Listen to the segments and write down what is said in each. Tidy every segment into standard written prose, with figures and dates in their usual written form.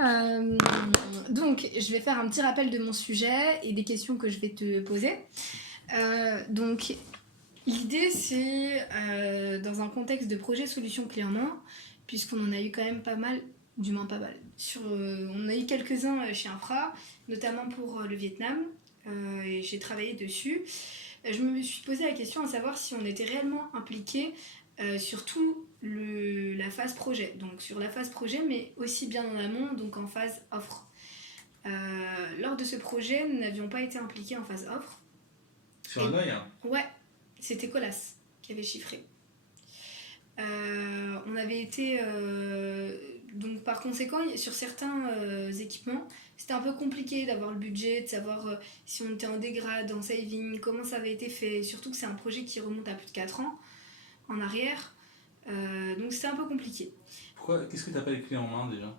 Euh, donc, je vais faire un petit rappel de mon sujet et des questions que je vais te poser. Donc, l'idée, c'est dans un contexte de projet solution clé en main, puisqu'on en a eu quand même pas mal, du moins pas mal. On a eu quelques-uns chez Infra, notamment pour le Vietnam, et j'ai travaillé dessus. Je me suis posé la question à savoir si on était réellement impliqué sur tout la phase projet. Donc sur la phase projet, mais aussi bien en amont, donc en phase offre. Lors de ce projet, nous n'avions pas été impliqués en phase offre. Sur un œil, hein. Ouais, c'était Colas qui avait chiffré. On avait été donc par conséquent sur certains équipements c'était un peu compliqué d'avoir le budget, de savoir si on était en dégrade, en saving, comment ça avait été fait, surtout que c'est un projet qui remonte à plus de 4 ans en arrière, donc c'était un peu compliqué. Qu'est-ce que tu appelles clé en main déjà?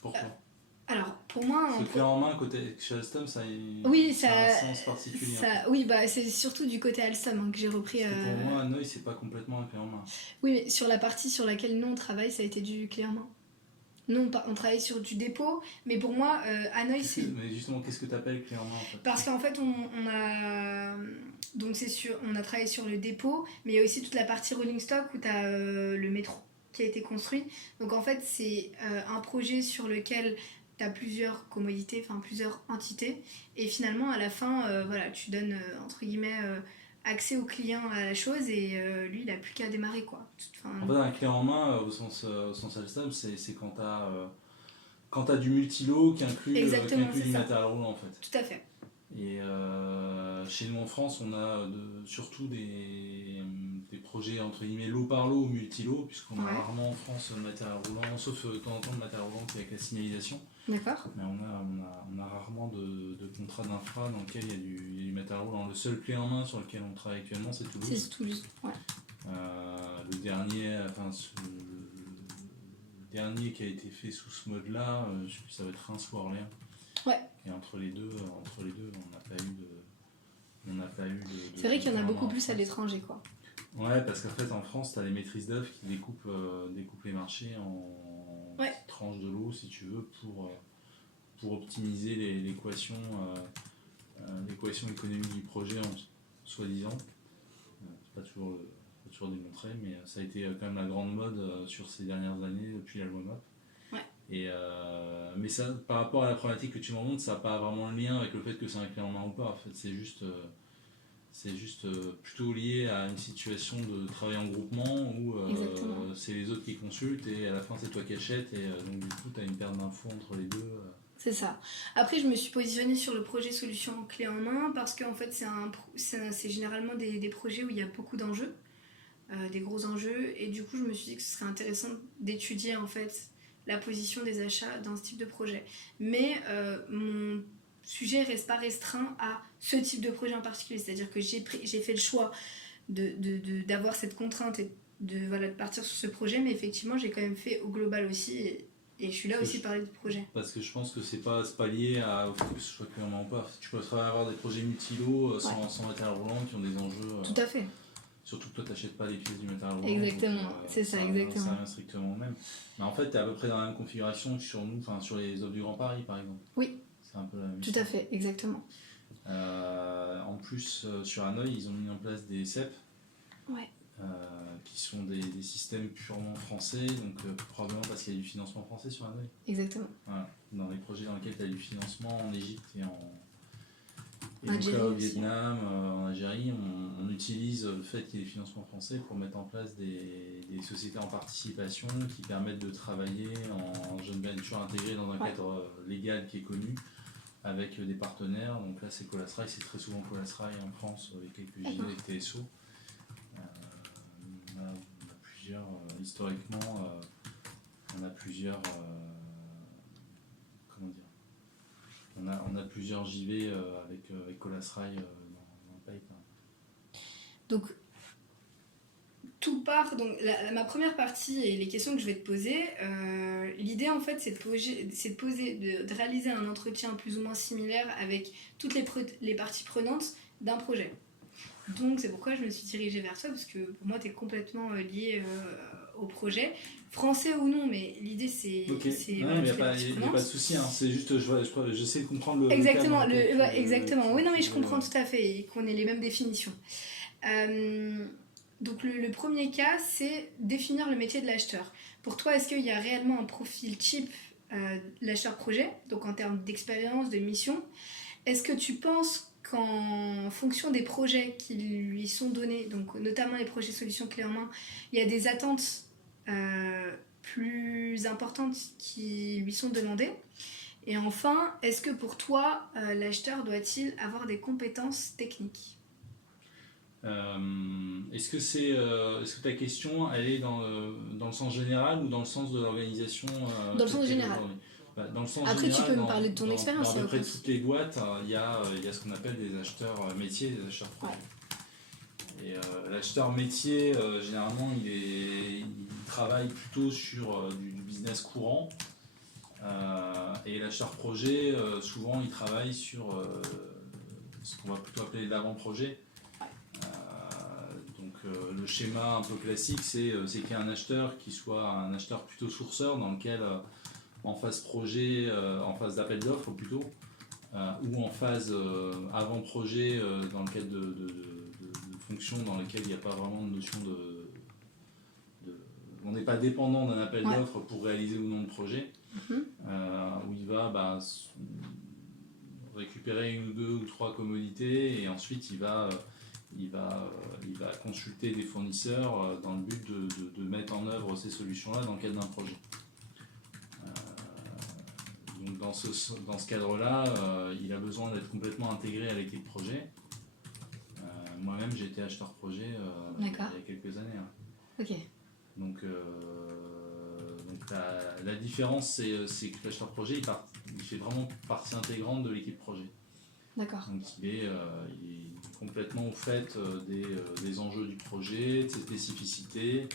Pourquoi? Alors pour moi Parce que clé en main côté chez Alstom ça a ça, un sens particulier. Oui, bah c'est surtout du côté Alstom hein, que j'ai repris. Parce que pour moi Hanoï c'est pas complètement un clé en main. Oui, mais sur la partie sur laquelle nous on travaille ça a été du clé en main. Nous, on travaille sur du dépôt, mais pour moi, Hanoï, c'est... Mais justement, qu'est-ce que tu appelles clé en main en fait? Parce qu'en fait, on a... Donc, on a travaillé sur le dépôt, mais il y a aussi toute la partie rolling stock où tu as le métro qui a été construit. Donc, en fait, c'est un projet sur lequel tu as plusieurs commodités, enfin plusieurs entités. Et finalement, à la fin, voilà, tu donnes, entre guillemets... accès au client à la chose et lui il a plus qu'à démarrer quoi. En fait un clé en main au sens Alstom c'est quand t'as du multilo qui inclut du matériel roulant en fait. Tout à fait. Et chez nous en France on a surtout des projets entre guillemets lot par lot ou multilo puisqu'on a rarement en France le matériel roulant sauf de temps en temps le matériel roulant qui est avec la signalisation. D'accord. Mais on a rarement de contrat d'infra dans lequel il y a du matériel roulant. Le seul clé en main sur lequel on travaille actuellement c'est Toulouse. C'est Toulouse, ouais. Le dernier qui a été fait sous ce mode-là, je sais plus, ça va être Reims ou Orléans. Ouais. Et entre les deux, on n'a pas eu de. C'est vrai qu'il y en a beaucoup plus à l'étranger, quoi. Ouais, parce qu'en fait en France, tu as les maîtrises d'œuvre qui découpent les marchés en tranches de lot, si tu veux, pour optimiser l'équation économique du projet, soi-disant. C'est pas toujours démontré, mais ça a été quand même la grande mode sur ces dernières années depuis la loi MOP. Ouais. Mais ça, par rapport à la problématique que tu me remontes, ça n'a pas vraiment le lien avec le fait que c'est un clé en main ou pas. En fait, c'est juste plutôt lié à une situation de travail en groupement où c'est les autres qui consultent et à la fin c'est toi qui achètes et donc du coup tu as une perte d'infos entre les deux. C'est ça. Après, je me suis positionnée sur le projet solution clé en main parce qu'en fait, c'est généralement des projets où il y a beaucoup d'enjeux, des gros enjeux. Et du coup, je me suis dit que ce serait intéressant d'étudier en fait la position des achats dans ce type de projet. Mais mon sujet ne reste pas restreint à ce type de projet en particulier. C'est-à-dire que j'ai fait le choix d'avoir cette contrainte et de partir sur ce projet. Mais effectivement, j'ai quand même fait au global aussi. Et je suis là aussi parler de projet. Parce que je pense que c'est pas lié au fait que ce soit clairement pas. Tu peux avoir des projets multi-lots sans matériel roulant qui ont des enjeux. Tout à fait. Surtout que toi t'achètes pas les pièces du matériel roulant. Exactement, donc, c'est ça, exactement. Ça revient strictement au même. Mais en fait t'es à peu près dans la même configuration que sur les offres du Grand Paris par exemple. Oui. C'est un peu la même chose. Tout à fait, exactement. En plus sur Hanoï ils ont mis en place des CEP. Ouais. Qui sont des systèmes purement français, donc probablement parce qu'il y a du financement français sur Hanoï. Exactement. Voilà. Dans les projets dans lesquels tu as du financement en Égypte et donc là, au Vietnam, en Algérie, on utilise le fait qu'il y ait des financements français pour mettre en place des sociétés en participation qui permettent de travailler en joint venture intégré dans un cadre légal qui est connu avec des partenaires. Donc là c'est Colasrail, c'est très souvent Colasrail en France avec quelques JV et TSO. On a plusieurs, historiquement, on a plusieurs, comment dire, on a plusieurs JV avec Colasrail dans le pipe. Donc, tout part, donc ma première partie et les questions que je vais te poser, l'idée en fait c'est de réaliser un entretien plus ou moins similaire avec toutes les parties prenantes d'un projet. Donc c'est pourquoi je me suis dirigée vers toi, parce que pour moi tu es complètement lié au projet, français ou non, mais l'idée c'est... Ok, non, voilà, mais il toutes les parties n'y a pas de prenantes. souci, hein. C'est juste, j'essaie de comprendre le Exactement, cadre dans lequel ouais, exactement. Oui, non, mais je tu comprends tout à fait et qu'on ait les mêmes définitions. Donc le premier cas, c'est définir le métier de l'acheteur. Pour toi, est-ce qu'il y a réellement un profil type l'acheteur projet, donc en termes d'expérience, de mission? Est-ce que tu penses qu'en fonction des projets qui lui sont donnés, donc notamment les projets solutions clés en main, il y a des attentes plus importantes qui lui sont demandées? Et enfin, est-ce que pour toi, l'acheteur doit-il avoir des compétences techniques? est-ce que ta question, elle est dans le sens général ou dans le sens de l'organisation Dans le telle sens qu'elle est général. aujourd'hui? Dans le sens Après, tu général, peux me parler de ton expérience, dans à il y a peu près aucun toutes souci. les boîtes, il y a ce qu'on appelle des acheteurs métiers, des acheteurs projets. Et l'acheteur métier, généralement, il travaille plutôt sur du business courant. Et l'acheteur projet, souvent, il travaille sur ce qu'on va plutôt appeler l'avant-projet. Donc le schéma un peu classique, c'est qu'il y a un acheteur qui soit un acheteur plutôt sourceur, dans lequel en phase projet, en phase d'appel d'offres plutôt, ou en phase avant-projet, dans le cadre de fonctions dans lesquelles il n'y a pas vraiment de notion on n'est pas dépendant d'un appel d'offres pour réaliser ou non le projet, où il va récupérer une ou deux ou trois commodités et ensuite il va consulter des fournisseurs dans le but de mettre en œuvre ces solutions-là dans le cadre d'un projet. Donc dans ce cadre-là, il a besoin d'être complètement intégré à l'équipe projet. Moi-même, j'ai été acheteur projet il y a quelques années. Ok. Donc la différence, c'est que l'acheteur projet, il fait vraiment partie intégrante de l'équipe projet. D'accord. Donc il est complètement au fait des enjeux du projet, de ses spécificités,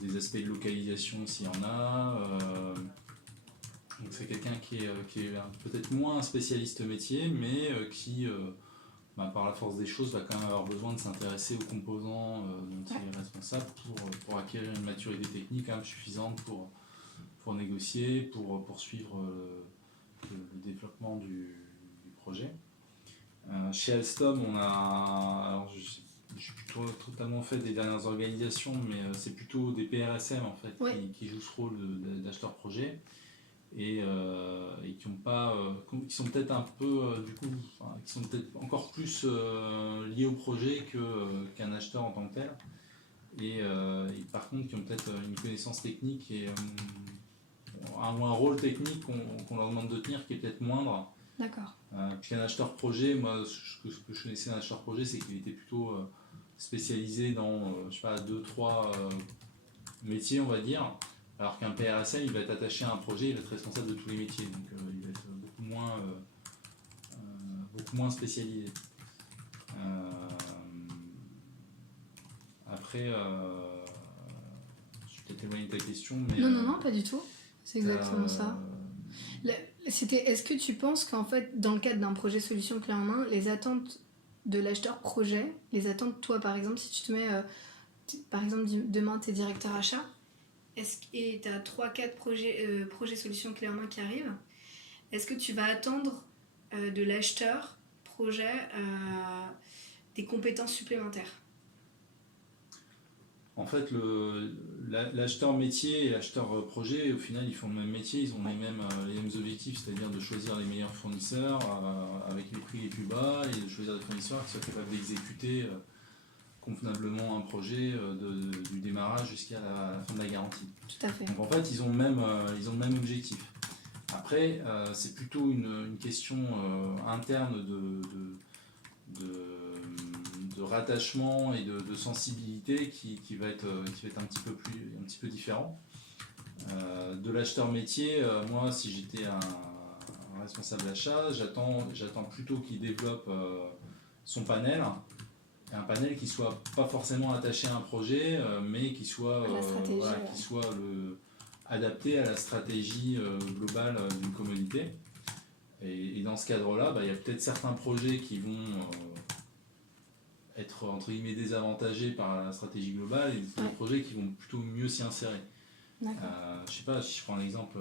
des aspects de localisation s'il y en a. Donc c'est quelqu'un qui est peut-être moins un spécialiste métier, mais qui, par la force des choses, va quand même avoir besoin de s'intéresser aux composants dont il est responsable pour acquérir une maturité technique suffisante pour négocier, pour poursuivre le développement du projet. Chez Alstom, alors je suis plutôt totalement fait des dernières organisations, mais c'est plutôt des PRSM en fait qui jouent ce rôle d'acheteur projet et qui ont pas, qui sont peut-être un peu qui sont peut-être encore plus liés au projet qu'un acheteur en tant que tel, et par contre qui ont peut-être une connaissance technique et ou un rôle technique qu'on leur demande de tenir qui est peut-être moindre. D'accord. Puisqu'un acheteur projet, moi, ce que je connaissais d'un acheteur projet, c'est qu'il était plutôt spécialisé dans, je sais pas, 2-3 métiers, on va dire, alors qu'un PRSM, il va être attaché à un projet, il va être responsable de tous les métiers, donc il va être beaucoup moins spécialisé. Après, je suis peut-être éloigné de ta question, mais... Non, pas du tout. C'est exactement ça. Est-ce que tu penses qu'en fait, dans le cadre d'un projet solution clé en main, les attentes de l'acheteur projet, les attentes, toi par exemple, si tu te mets, par exemple, demain tu es directeur achat, et tu as 3-4 projets solution clé en main qui arrivent, est-ce que tu vas attendre de l'acheteur projet des compétences supplémentaires? En fait, l'acheteur métier et l'acheteur projet, au final, ils font le même métier, ils ont les mêmes objectifs, c'est-à-dire de choisir les meilleurs fournisseurs avec les prix les plus bas et de choisir des fournisseurs qui soient capables d'exécuter convenablement un projet du démarrage jusqu'à la fin de la garantie. Tout à fait. Donc en fait, ils ont le même objectif. Après, c'est plutôt une question interne de rattachement et de sensibilité qui va être un petit peu différent. De l'acheteur métier, moi si j'étais un responsable achat, j'attends plutôt qu'il développe son panel, un panel qui soit pas forcément attaché à un projet, mais qui soit adapté à la stratégie globale d'une commodité. Et dans ce cadre-là, il y a peut-être certains projets qui vont être entre guillemets désavantagés par la stratégie globale et des projets qui vont plutôt mieux s'y insérer. Je sais pas, si je prends un exemple,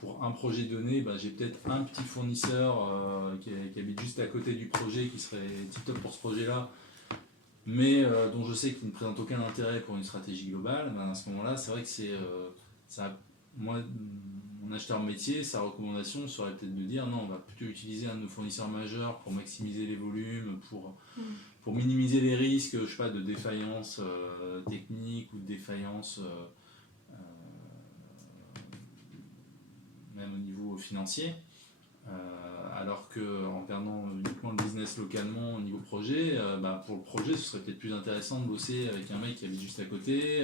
pour un projet donné, j'ai peut-être un petit fournisseur qui habite juste à côté du projet qui serait tip-top pour ce projet-là, mais dont je sais qu'il ne présente aucun intérêt pour une stratégie globale. À ce moment-là, c'est vrai que moi, mon acheteur métier, sa recommandation serait peut-être de dire non, on va plutôt utiliser un de nos fournisseurs majeurs pour maximiser les volumes, pour minimiser les risques, je sais pas, de défaillance technique ou de défaillance même au niveau financier, alors qu'en perdant uniquement le business localement au niveau projet, pour le projet ce serait peut-être plus intéressant de bosser avec un mec qui habite juste à côté,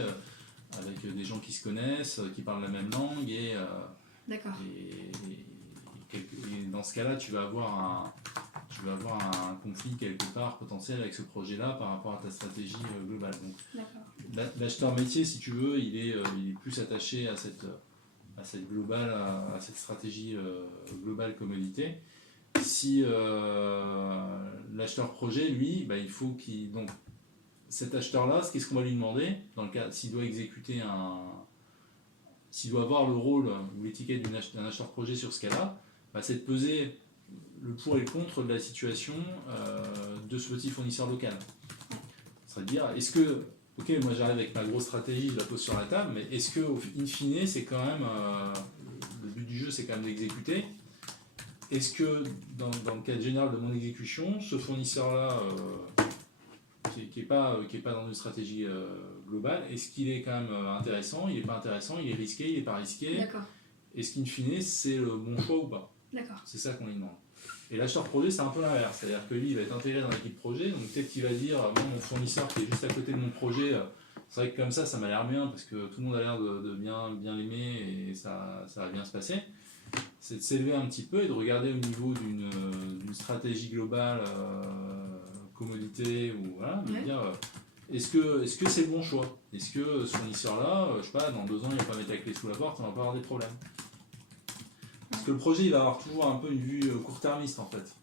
avec des gens qui se connaissent, qui parlent la même langue et dans ce cas-là tu vas avoir un conflit quelque part potentiel avec ce projet-là par rapport à ta stratégie globale. Donc, l'acheteur métier, si tu veux, il est plus attaché à cette globale, à cette stratégie globale commodité. Si l'acheteur projet, lui, il faut qu'il... Donc, cet acheteur-là, qu'est-ce qu'on va lui demander dans le cas s'il doit exécuter s'il doit avoir le rôle ou l'étiquette d'un acheteur projet sur ce cas-là, c'est de peser le pour et le contre de la situation de ce petit fournisseur local. Ça veut dire, est-ce que, ok, moi j'arrive avec ma grosse stratégie, je la pose sur la table, mais est-ce que, in fine, c'est quand même, le but du jeu, c'est quand même d'exécuter. Est-ce que, dans le cadre général de mon exécution, ce fournisseur-là, qui n'est pas dans une stratégie globale, est-ce qu'il est quand même intéressant, il n'est pas intéressant, il est risqué, il n'est pas risqué? Est-ce qu'in fine, c'est le bon choix ou pas? C'est ça qu'on lui demande. Et l'acheteur projet, c'est un peu l'inverse, c'est-à-dire que lui, il va être intégré dans l'équipe projet, donc peut-être qu'il va dire, moi, mon fournisseur qui est juste à côté de mon projet, c'est vrai que comme ça m'a l'air bien, parce que tout le monde a l'air de bien l'aimer et ça va bien se passer. C'est de s'élever un petit peu et de regarder au niveau d'une stratégie globale, commodité, ou voilà, de dire, est-ce que c'est le bon choix? Est-ce que ce fournisseur-là, je sais pas, dans 2 ans, il va pas mettre la clé sous la porte, on va pas avoir des problèmes? Parce que le projet, il va avoir toujours un peu une vue court-termiste en fait.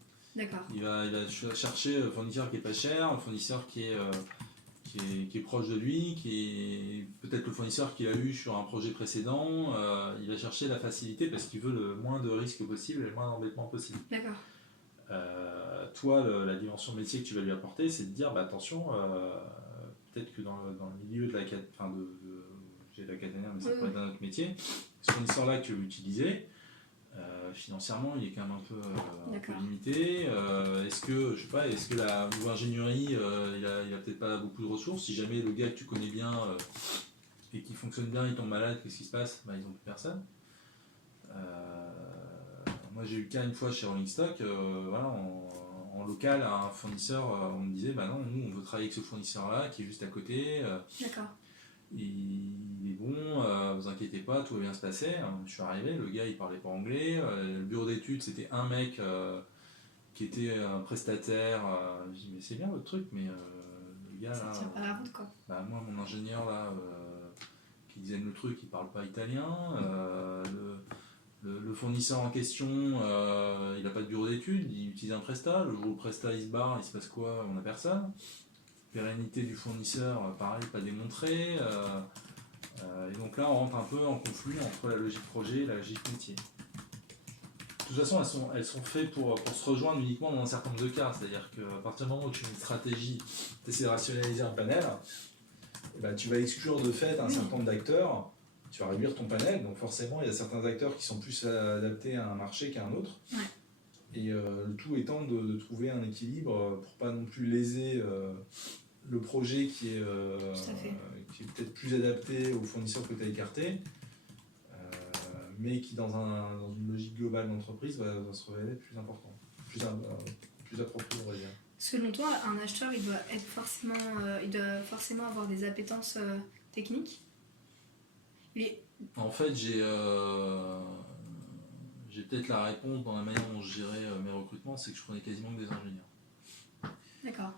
Il va chercher un fournisseur qui est pas cher, un fournisseur qui est proche de lui, qui est peut-être le fournisseur qu'il a eu sur un projet précédent. Il va chercher la facilité parce qu'il veut le moins de risques possible et le moins d'embêtements possible. Toi, la dimension métier que tu vas lui apporter, c'est de dire attention, peut-être que dans le milieu de la j'ai la caténaire, mais ça pourrait être d'un autre métier, ce fournisseur-là que tu veux utiliser, financièrement, il est quand même un peu limité. Est-ce que la niveau ingénierie, il a peut-être pas beaucoup de ressources? Si jamais le gars que tu connais bien et qui fonctionne bien, il tombe malade, qu'est-ce qui se passe? Ils n'ont plus personne. Moi, j'ai eu le cas une fois chez Rolling Stock, en local, à un fournisseur, on me disait, non, nous, on veut travailler avec ce fournisseur-là qui est juste à côté. Il est bon, vous inquiétez pas, tout va bien se passer. Je suis arrivé, le gars il parlait pas anglais, le bureau d'études c'était un mec qui était un prestataire. Je dis mais c'est bien votre truc, mais le gars là. Ça tient pas la route quoi. Moi mon ingénieur là qui design le truc il parle pas italien. Le fournisseur en question il a pas de bureau d'études, il utilise un prestat. Le jour où le prestat il se barre, il se passe quoi? On a personne. Pérennité du fournisseur, pareil, pas démontré. Et donc là, on rentre un peu en conflit entre la logique projet et la logique métier. De toute façon, elles sont faites pour se rejoindre uniquement dans un certain nombre de cas. C'est-à-dire qu'à partir du moment où tu fais une stratégie, tu essaies de rationaliser un panel, tu vas exclure de fait un certain nombre d'acteurs, tu vas réduire ton panel. Donc forcément, il y a certains acteurs qui sont plus adaptés à un marché qu'à un autre. Et le tout étant de trouver un équilibre pour pas non plus léser le projet qui est peut-être plus adapté aux fournisseurs que tu as écartés, mais qui dans une logique globale d'entreprise va se révéler plus important, plus approprié, on va dire. Selon toi, un acheteur, il doit forcément avoir des appétences techniques? En fait, j'ai peut-être la réponse dans la manière dont je gérais mes recrutements, c'est que je prenais quasiment que des ingénieurs. D'accord.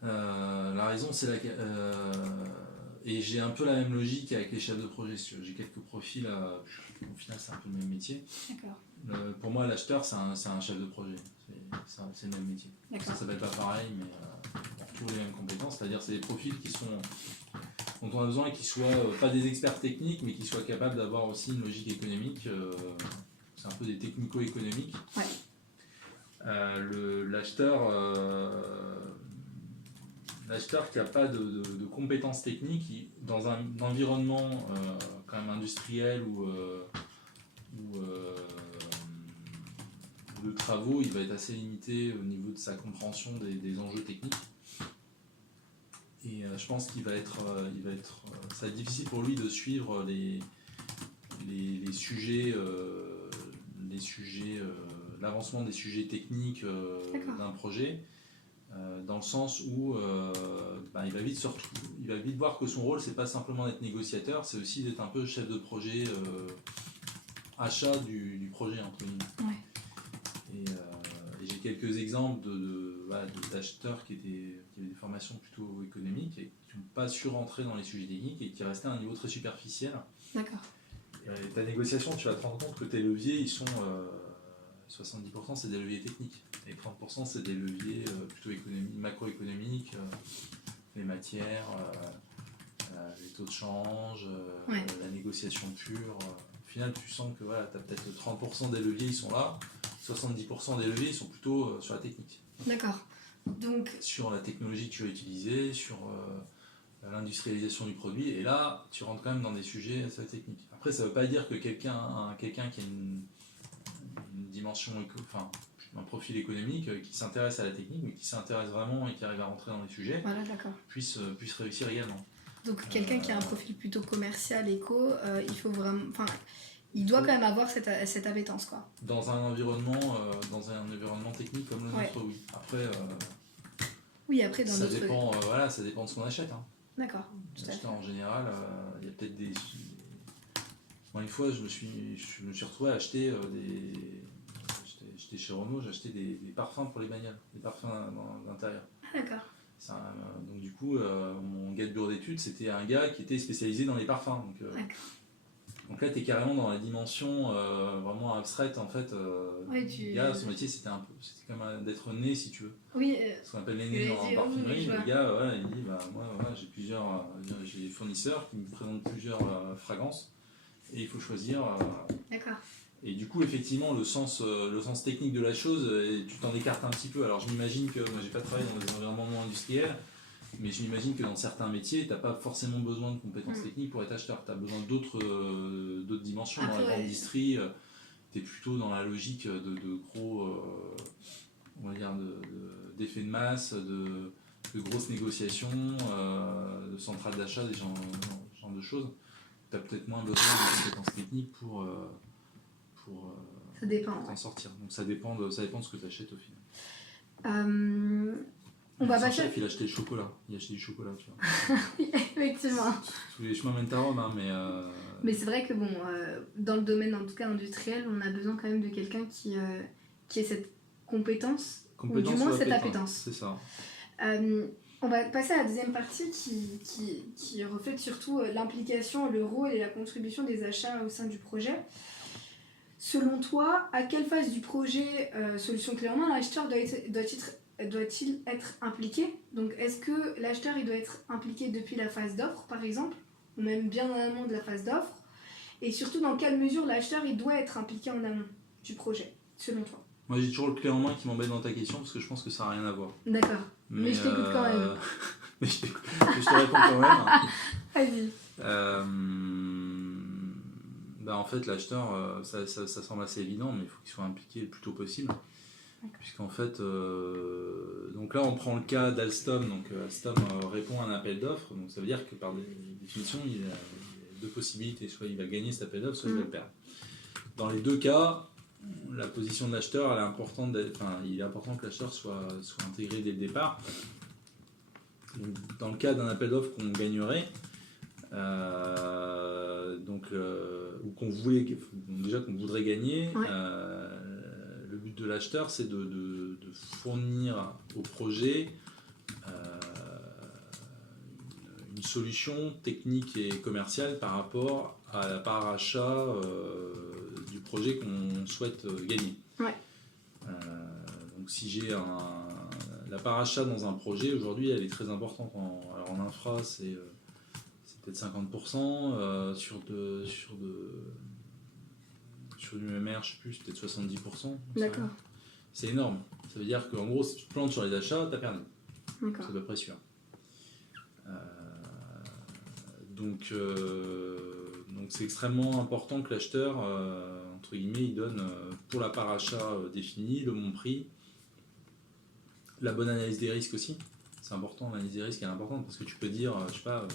La raison, c'est et j'ai un peu la même logique avec les chefs de projet. J'ai quelques profils, au final, c'est un peu le même métier. D'accord. Pour moi, l'acheteur, c'est un chef de projet. C'est le même métier. Ça s'appelle pas pareil, mais on toujours les mêmes compétences, c'est-à-dire c'est des profils dont on a besoin qui soient pas des experts techniques, mais qui soient capables d'avoir aussi une logique économique. C'est un peu des technico-économiques. Ouais. L'acheteur qui n'a pas de compétences techniques, dans un environnement quand même industriel ou de travaux, il va être assez limité au niveau de sa compréhension des enjeux techniques. Et je pense qu'il va être, ça va être difficile pour lui de suivre les sujets, l'avancement des sujets techniques d'un projet, dans le sens où il va vite voir que son rôle, c'est pas simplement d'être négociateur, c'est aussi d'être un peu chef de projet, achat du projet entre guillemets. Ouais. Et j'ai quelques exemples d'acheteurs qui avaient des formations plutôt économiques et qui n'ont pas su rentrer dans les sujets techniques et qui restaient à un niveau très superficiel. D'accord. Et ta négociation, tu vas te rendre compte que tes leviers, ils sont 70% c'est des leviers techniques et 30% c'est des leviers plutôt macroéconomiques, les matières, les taux de change, la négociation pure. Au final, tu sens que tu as peut-être 30% des leviers, ils sont là. 70% des leviers, ils sont plutôt sur la technique. D'accord. Donc... Sur la technologie que tu vas utiliser, sur l'industrialisation du produit, et là, tu rentres quand même dans des sujets assez techniques. Après, ça ne veut pas dire que quelqu'un qui a une dimension, un profil économique, qui s'intéresse à la technique, mais qui s'intéresse vraiment et qui arrive à rentrer dans les sujets, puisse réussir également. Donc quelqu'un qui a un profil plutôt commercial, éco, il faut vraiment... Il doit quand même avoir cette appétence, quoi. Dans un environnement technique comme le nôtre, oui. Après, après dans ça dépend de ce qu'on achète. Hein. D'accord. En général, il y a peut-être des... Moi, une fois, je me suis retrouvé à acheter j'étais chez Renault, j'ai acheté des parfums pour les bagnoles, des parfums d'intérieur. Ah, d'accord. Donc du coup, mon gars de bureau d'études, c'était un gars qui était spécialisé dans les parfums. Donc là, tu es carrément dans la dimension vraiment abstraite, en fait. Le gars, son métier, c'était comme d'être né, si tu veux. Oui. Ce qu'on appelle les nés en parfumerie. Le gars, il dit, moi, j'ai des fournisseurs qui me présentent plusieurs fragrances, et il faut choisir. D'accord. Et du coup, effectivement, le sens technique de la chose, tu t'en écartes un petit peu. Alors, je m'imagine que, moi, j'ai pas travaillé dans des environnements industriels, mais je m'imagine que dans certains métiers, tu n'as pas forcément besoin de compétences techniques pour être acheteur. Tu as besoin d'autres dimensions. Dans la grande industrie, tu es plutôt dans la logique de gros, on va dire, d'effets de masse, de grosses négociations, de centrales d'achat, ce genre de choses. Tu as peut-être moins besoin de compétences techniques pour ça dépend, t'en sortir. Donc ça dépend de ce que tu achètes au final. On va passer. Chef, il a acheté le chocolat. Il a acheté du chocolat, tu vois. Effectivement. Tous les chemins mènent à Rome, hein, mais... Mais c'est vrai que dans le domaine, en tout cas industriel, on a besoin quand même de quelqu'un qui ait cette compétence ou du moins cette appétence. C'est ça. On va passer à la deuxième partie qui reflète surtout l'implication, le rôle et la contribution des achats au sein du projet. Selon toi, à quelle phase du projet Solution Clé en main l'acheteur doit-il être impliqué? Donc est-ce que l'acheteur il doit être impliqué depuis la phase d'offre par exemple, ou même bien en amont de la phase d'offre? Et surtout dans quelle mesure l'acheteur il doit être impliqué en amont du projet, selon toi? Moi j'ai toujours le clé en main qui m'embête dans ta question parce que je pense que ça n'a rien à voir. D'accord, mais je t'écoute quand même. Mais je te réponds quand même. Vas-y. En fait l'acheteur, ça semble assez évident, mais il faut qu'il soit impliqué le plus tôt possible. Puisqu'en fait, donc là on prend le cas d'Alstom, donc Alstom répond à un appel d'offres, donc ça veut dire que par définition il a deux possibilités, soit il va gagner cet appel d'offres, soit il va le perdre. Dans les deux cas, la position de l'acheteur, il est important que l'acheteur soit intégré dès le départ. Donc, dans le cas d'un appel d'offres qu'on gagnerait, ou qu'on voudrait gagner, le but de l'acheteur, c'est de fournir au projet une solution technique et commerciale par rapport à la part achat du projet qu'on souhaite gagner. Ouais. Donc si j'ai la part achat dans un projet, aujourd'hui, elle est très importante. Alors en infra, c'est peut-être 50%, sur du MR, je sais plus, c'est peut-être 70%. D'accord. C'est énorme. Ça veut dire qu'en gros, si tu te plantes sur les achats, tu as perdu. D'accord. C'est à peu près sûr. Donc c'est extrêmement important que l'acheteur, entre guillemets, il donne pour la part achat définie, le bon prix, la bonne analyse des risques aussi. C'est important, l'analyse des risques est importante parce que tu peux dire, je sais pas,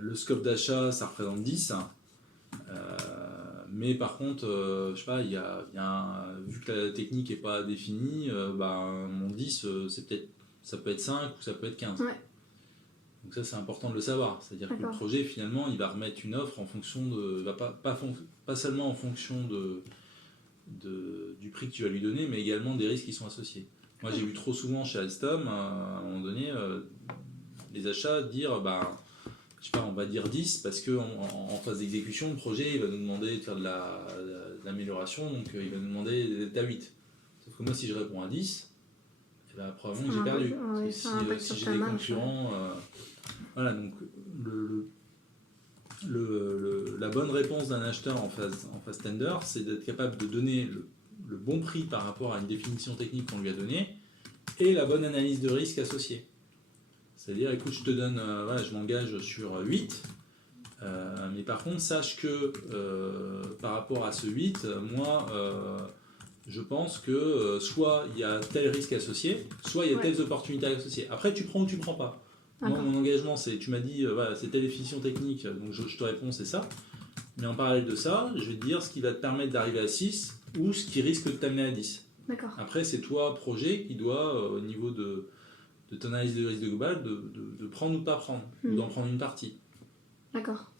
le scope d'achat ça représente 10, mais par contre, je sais pas, vu que la technique n'est pas définie, mon 10, ça peut être 5 ou ça peut être 15. Ouais. Donc ça c'est important de le savoir, c'est-à-dire que le projet finalement il va remettre une offre en fonction de, pas seulement en fonction du prix que tu vas lui donner, mais également des risques qui sont associés. Moi j'ai vu trop souvent chez Alstom, à un moment donné, les achats dire, je sais pas, on va dire 10 parce qu'en phase d'exécution, le projet il va nous demander de faire de l'amélioration, donc il va nous demander d'être à 8. Sauf que moi si je réponds à 10, probablement que j'ai perdu. Si j'ai des concurrents... voilà, donc la bonne réponse d'un acheteur en phase tender, c'est d'être capable de donner le bon prix par rapport à une définition technique qu'on lui a donnée et la bonne analyse de risque associée. C'est-à-dire, écoute, je te donne, je m'engage sur 8, mais par contre, sache que par rapport à ce 8, moi, je pense que soit il y a tel risque associé, soit il y a telles opportunités associées. Après, tu prends ou tu prends pas. Moi, mon engagement, c'est, tu m'as dit, c'est telle définition technique, donc je te réponds, c'est ça. Mais en parallèle de ça, je vais te dire ce qui va te permettre d'arriver à 6 ou ce qui risque de t'amener à 10. D'accord. Après, c'est toi, projet, qui doit, au niveau de ton analyse de risque global, de prendre ou pas prendre, ou d'en prendre une partie. D'accord.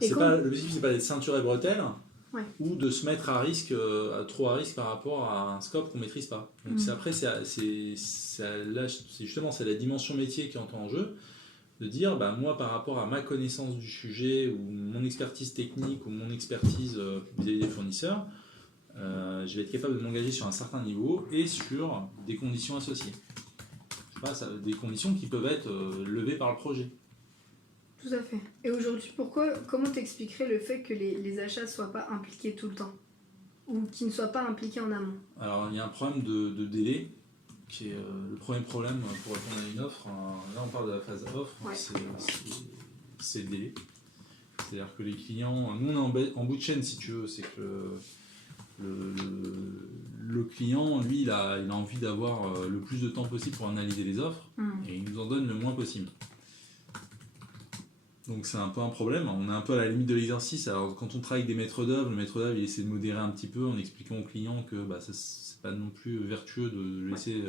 L'objectif, c'est pas d'être ceinture et bretelles, ou de se mettre trop à risque par rapport à un scope qu'on maîtrise pas. Donc après, c'est la dimension métier qui entre en jeu, de dire, moi, par rapport à ma connaissance du sujet, ou mon expertise technique, ou mon expertise vis-à-vis des fournisseurs, je vais être capable de m'engager sur un certain niveau et sur des conditions associées. Je sais pas, des conditions qui peuvent être levées par le projet. Tout à fait. Et aujourd'hui, comment t'expliquerais le fait que les achats ne soient pas impliqués tout le temps? Ou qu'ils ne soient pas impliqués en amont? Alors, il y a un problème de délai, qui est le premier problème pour répondre à une offre. Là, on parle de la phase offre, c'est le délai. C'est-à-dire que les clients... Nous, on est en bout de chaîne, si tu veux. C'est que le client, lui, il a envie d'avoir le plus de temps possible pour analyser les offres, et il nous en donne le moins possible. Donc c'est un peu un problème, on est un peu à la limite de l'exercice. Alors quand on travaille avec des maîtres d'œuvre, le maître d'œuvre il essaie de modérer un petit peu en expliquant au client que c'est pas non plus vertueux de laisser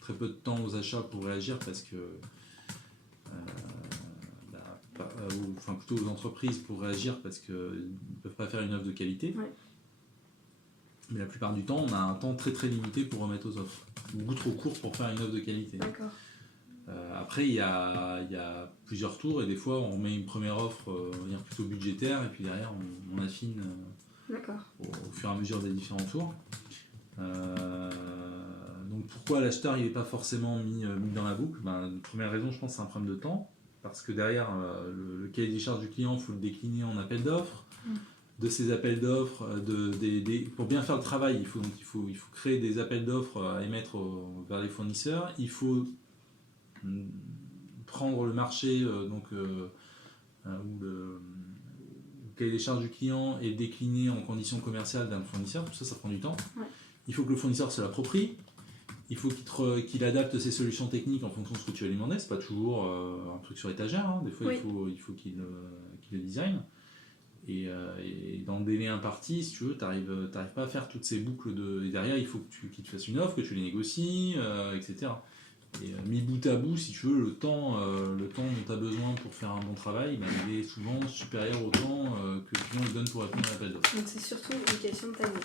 très peu de temps aux achats pour réagir, parce que plutôt aux entreprises pour réagir, parce qu'ils ne peuvent pas faire une offre de qualité. Mais la plupart du temps, on a un temps très très limité pour remettre aux offres, beaucoup trop court pour faire une offre de qualité. D'accord. Après, il y a plusieurs tours, et des fois, on met une première offre plutôt budgétaire, et puis derrière, on affine au fur et à mesure des différents tours. Donc, pourquoi l'acheteur n'est pas forcément mis dans la boucle? La première raison, je pense, c'est un problème de temps, parce que derrière, le cahier des charges du client, il faut le décliner en appel d'offres. De ces appels d'offres, pour bien faire le travail, il faut créer des appels d'offres à émettre vers les fournisseurs. Il faut prendre le marché, ou le cahier des charges du client, et décliner en conditions commerciales d'un fournisseur. Tout ça, ça prend du temps. Il faut que le fournisseur se l'approprie. Il faut qu'il adapte ses solutions techniques en fonction de ce que tu vas lui demander. C'est pas toujours un truc sur étagère, hein. Des fois, il faut qu'il le design. Et dans le délai imparti, si tu veux, tu n'arrives pas à faire toutes ces boucles et derrière, il faut qu'il te fasse une offre, que tu les négocies, etc. Et mis bout à bout, si tu veux, le temps dont tu as besoin pour faire un bon travail, il est souvent supérieur au temps que le client lui donne pour répondre à l'appel d'offres. Donc c'est surtout une question de timing.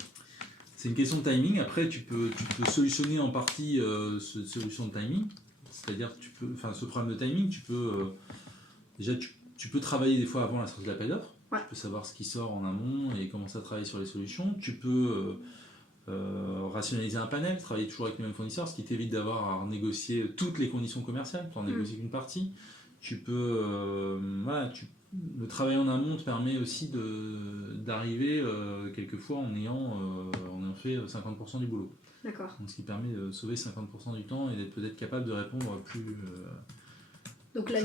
C'est une question de timing. Après, tu peux solutionner en partie cette solution de timing. C'est-à-dire que ce problème de timing, tu peux travailler des fois avant la sortie de l'appel d'offres. Tu peux savoir ce qui sort en amont et commencer à travailler sur les solutions. Tu peux rationaliser un panel, travailler toujours avec le même fournisseur, ce qui t'évite d'avoir à négocier toutes les conditions commerciales, tu en négocies qu'une partie. Tu peux, le travail en amont te permet aussi d'arriver quelquefois en ayant fait 50% du boulot. D'accord. Donc, ce qui permet de sauver 50% du temps et d'être peut-être capable de répondre plus. Donc la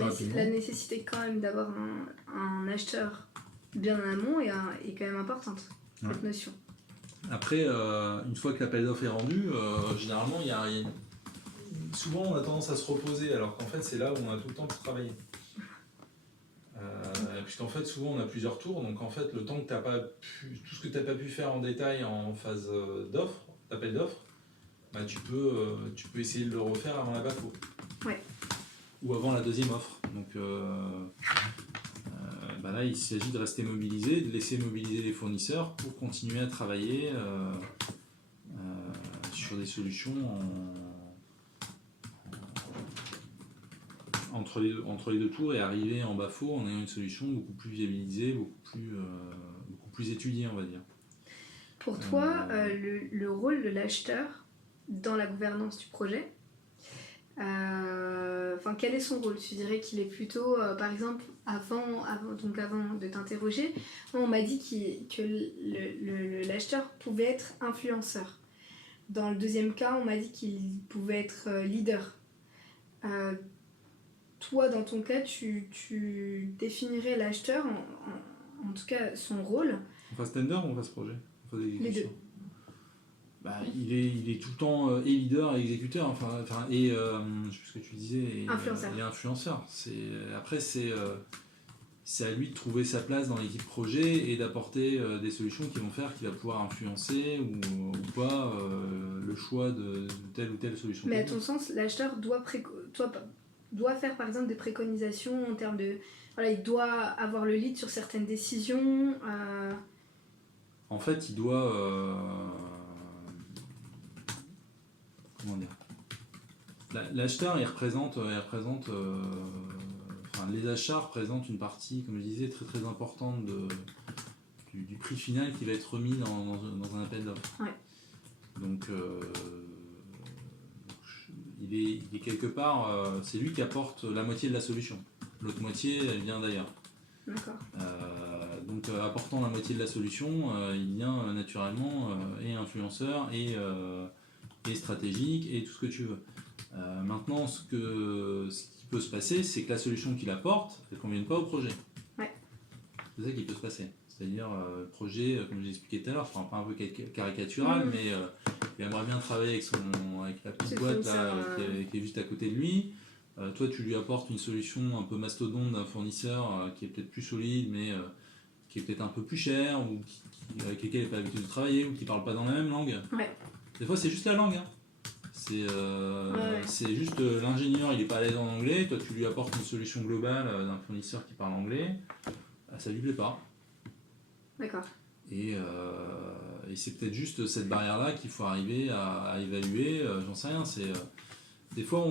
nécessité quand même d'avoir un acheteur bien en amont est quand même importante, cette notion. Après, une fois que l'appel d'offres est rendu, généralement, souvent on a tendance à se reposer, alors qu'en fait c'est là où on a tout le temps pour travailler. Puisqu'en fait souvent on a plusieurs tours, donc en fait le temps que tout ce que tu n'as pas pu faire en détail en phase d'appel d'offres, tu peux essayer de le refaire avant la BAFO. Ouais. Ou avant la deuxième offre. Donc là, il s'agit de rester mobilisé, de laisser mobiliser les fournisseurs pour continuer à travailler sur des solutions entre les deux tours et arriver en BAFO en ayant une solution beaucoup plus viabilisée, beaucoup plus étudiée, on va dire. Pour toi, le rôle de l'acheteur dans la gouvernance du projet, quel est son rôle? Tu dirais qu'il est plutôt, par exemple, avant de t'interroger, on m'a dit que l'acheteur pouvait être influenceur. Dans le deuxième cas, on m'a dit qu'il pouvait être leader. Toi, dans ton cas, tu définirais l'acheteur, en tout cas son rôle. On fasse tender ou on fasse projet? Les deux. Il est tout le temps et leader et exécuteur, je sais plus ce que tu disais, et influenceur. Après, c'est à lui de trouver sa place dans l'équipe projet et d'apporter des solutions qui vont faire qu'il va pouvoir influencer ou pas le choix de telle ou telle solution. Mais à ton sens, l'acheteur doit faire par exemple des préconisations en termes de... Voilà, il doit avoir le lead sur certaines décisions. En fait, il doit... comment dire, l'acheteur, il représente les achats représentent une partie, comme je disais, très très importante du prix final qui va être remis dans un appel d'offres. Ouais. Donc il est quelque part, c'est lui qui apporte la moitié de la solution. L'autre moitié, elle vient d'ailleurs. D'accord. Donc apportant la moitié de la solution, il vient naturellement et influenceur et stratégique et tout ce que tu veux. Maintenant, ce qui peut se passer, c'est que la solution qu'il apporte, elle ne convienne pas au projet. Ouais. C'est ça qui peut se passer. C'est-à-dire, le projet, comme je l'ai expliqué tout à l'heure, pas un peu caricatural, mais il aimerait bien travailler avec la petite boîte là, qui est juste à côté de lui. Toi, tu lui apportes une solution un peu mastodonte d'un fournisseur qui est peut-être plus solide, mais qui est peut-être un peu plus cher, ou avec lequel il n'est pas l'habitude de travailler, ou qui ne parle pas dans la même langue. Ouais. Des fois, c'est juste la langue. C'est juste l'ingénieur, il n'est pas à l'aise en anglais, toi tu lui apportes une solution globale d'un fournisseur qui parle anglais, ça lui plaît pas. D'accord. Et c'est peut-être juste cette barrière-là qu'il faut arriver à évaluer, j'en sais rien. Des fois,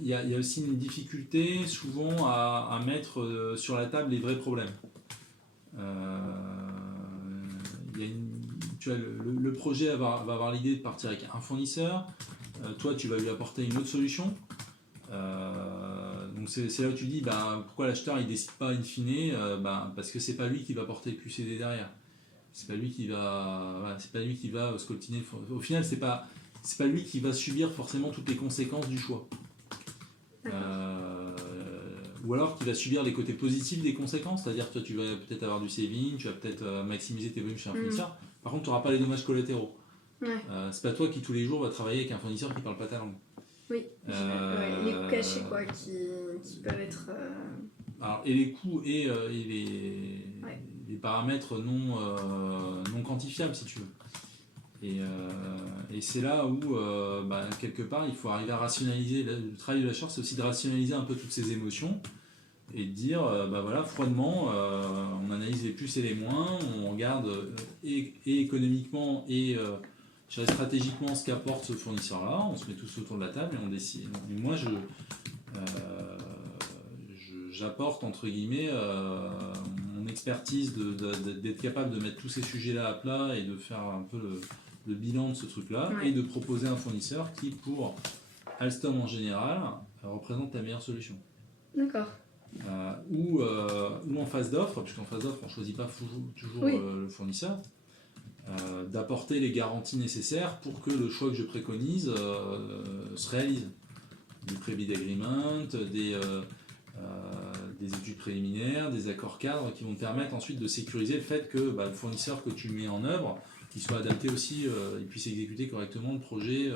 il y a aussi une difficulté souvent à mettre sur la table les vrais problèmes. Tu vois, le projet va avoir l'idée de partir avec un fournisseur, toi tu vas lui apporter une autre solution. Donc c'est là où tu dis pourquoi l'acheteur il décide pas in fine, parce que c'est pas lui qui va porter le QCD derrière. C'est pas lui qui va scoltiner. Au final, c'est pas lui qui va subir forcément toutes les conséquences du choix. Ou alors qui va subir les côtés positifs des conséquences, c'est-à-dire que toi tu vas peut-être avoir du saving, tu vas peut-être maximiser tes volumes chez un fournisseur. Par contre, tu n'auras pas les dommages collatéraux. Ouais. C'est pas toi qui tous les jours va travailler avec un fournisseur qui parle pas ta langue. Oui, les coûts cachés quoi, qui peuvent être... Alors, et les coûts et les paramètres non quantifiables, si tu veux. Et c'est là où, quelque part, il faut arriver à rationaliser. Le travail de l'acheteur, c'est aussi de rationaliser un peu toutes ces émotions et de dire, froidement, on analyse les plus et les moins, on regarde et économiquement et stratégiquement ce qu'apporte ce fournisseur-là, on se met tous autour de la table et on décide. Et moi, j'apporte, entre guillemets, mon expertise d'être capable de mettre tous ces sujets-là à plat et de faire un peu le bilan de ce truc-là Ouais. et de proposer un fournisseur qui, pour Alstom en général, représente la meilleure solution. D'accord. Ou en phase d'offre, puisqu'en phase d'offre on ne choisit pas toujours Oui. le fournisseur, d'apporter les garanties nécessaires pour que le choix que je préconise se réalise. Du pre-bid agreement, des études préliminaires, des accords cadres qui vont te permettre ensuite de sécuriser le fait que le fournisseur que tu mets en œuvre, qu'il soit adapté aussi, il puisse exécuter correctement le projet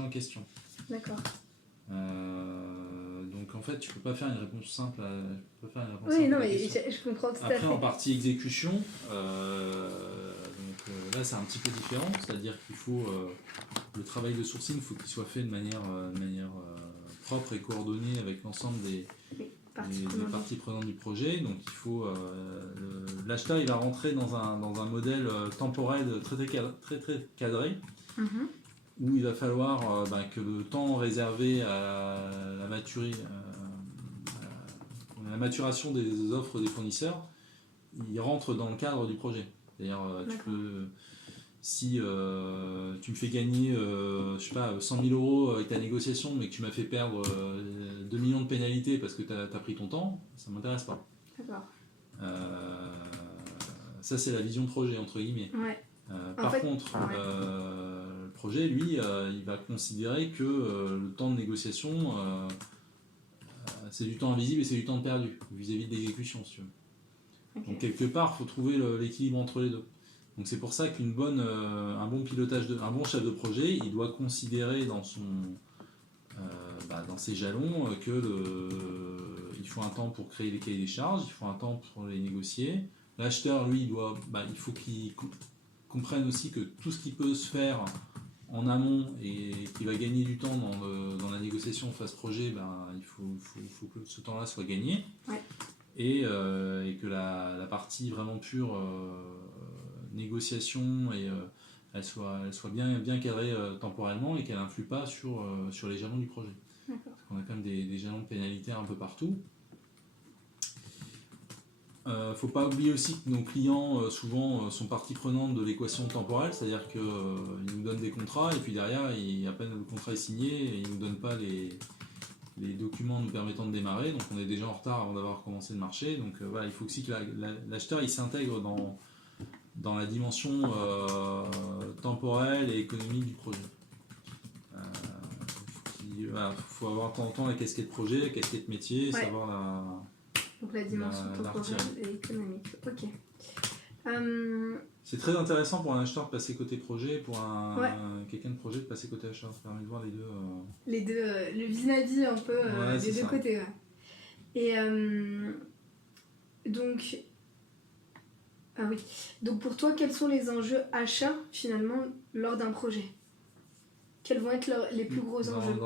en question. D'accord. Donc en fait, tu peux pas faire une réponse simple. Oui, non, mais je comprends tout à fait. Après, en partie exécution, là c'est un petit peu différent, c'est-à-dire qu'il faut le travail de sourcing, faut qu'il soit fait de manière propre et coordonnée avec l'ensemble des parties prenantes du projet. Donc il faut l'acheteur, il va rentrer dans un modèle temporel très cadré. Où il va falloir que le temps réservé à la maturation des offres des fournisseurs, il rentre dans le cadre du projet. C'est-à-dire, si tu me fais gagner, je sais pas, 100 000 euros avec ta négociation, mais que tu m'as fait perdre 2 millions de pénalités parce que tu as pris ton temps, ça ne m'intéresse pas. D'accord. Ça, c'est la vision projet, entre guillemets. Ouais. Par contre, le projet, lui, il va considérer que le temps de négociation, c'est du temps invisible et c'est du temps perdu vis-à-vis de l'exécution, si tu veux. Okay. Donc quelque part, il faut trouver l'équilibre entre les deux. Donc c'est pour ça un bon chef de projet, il doit considérer dans ses jalons il faut un temps pour créer les cahiers des charges, il faut un temps pour les négocier. L'acheteur, lui, il faut qu'il comprenne aussi que tout ce qui peut se faire en amont et qui va gagner du temps dans la négociation phase projet, il faut que ce temps-là soit gagné. Ouais. Et que la partie vraiment pure négociation elle soit bien cadrée temporellement et qu'elle n'influe pas sur les jalons du projet. Parce qu'on a quand même des jalons de pénalité un peu partout. Faut pas oublier aussi que nos clients souvent sont partie prenante de l'équation temporelle, c'est-à-dire qu'ils nous donnent des contrats et puis derrière, à peine le contrat est signé, ils nous donnent pas les documents nous permettant de démarrer, donc on est déjà en retard avant d'avoir commencé le marché. Donc il faut aussi que l'acheteur il s'intègre dans la dimension temporelle et économique du projet. Il faut avoir de temps en temps la casquette projet, la casquette métier, savoir donc la dimension temporelle et économique. Ok. C'est très intéressant pour un acheteur de passer côté projet, pour quelqu'un de projet de passer côté achat. Ça permet de voir les deux. Les deux, le vis-à-vis un peu des deux côtés. Ouais. Et donc, donc pour toi, quels sont les enjeux achats finalement lors d'un projet? Quels vont être les plus gros enjeux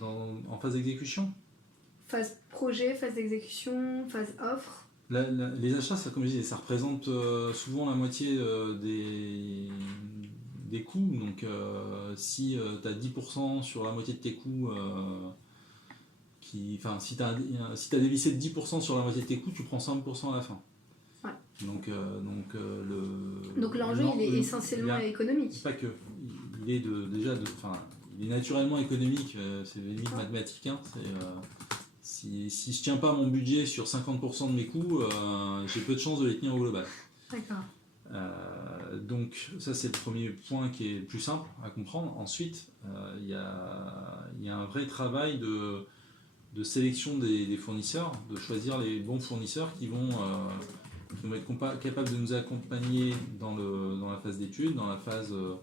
en phase d'exécution? Phase projet, phase d'exécution, phase offre. Les achats, comme je disais, ça représente souvent la moitié des coûts. Donc si tu as 10% sur la moitié de tes coûts, si tu as dévissé de 10% sur la moitié de tes coûts, tu prends 5% à la fin. Ouais. Donc l'enjeu, il est essentiellement économique. Pas que. Il est il est naturellement économique, c'est limite mathématique. Hein, si je tiens pas mon budget sur 50% de mes coûts, j'ai peu de chances de les tenir au global. D'accord. Donc ça c'est le premier point qui est le plus simple à comprendre. Ensuite, il y a un vrai travail de sélection des fournisseurs, de choisir les bons fournisseurs qui vont être capables de nous accompagner dans la phase d'étude, dans la phase de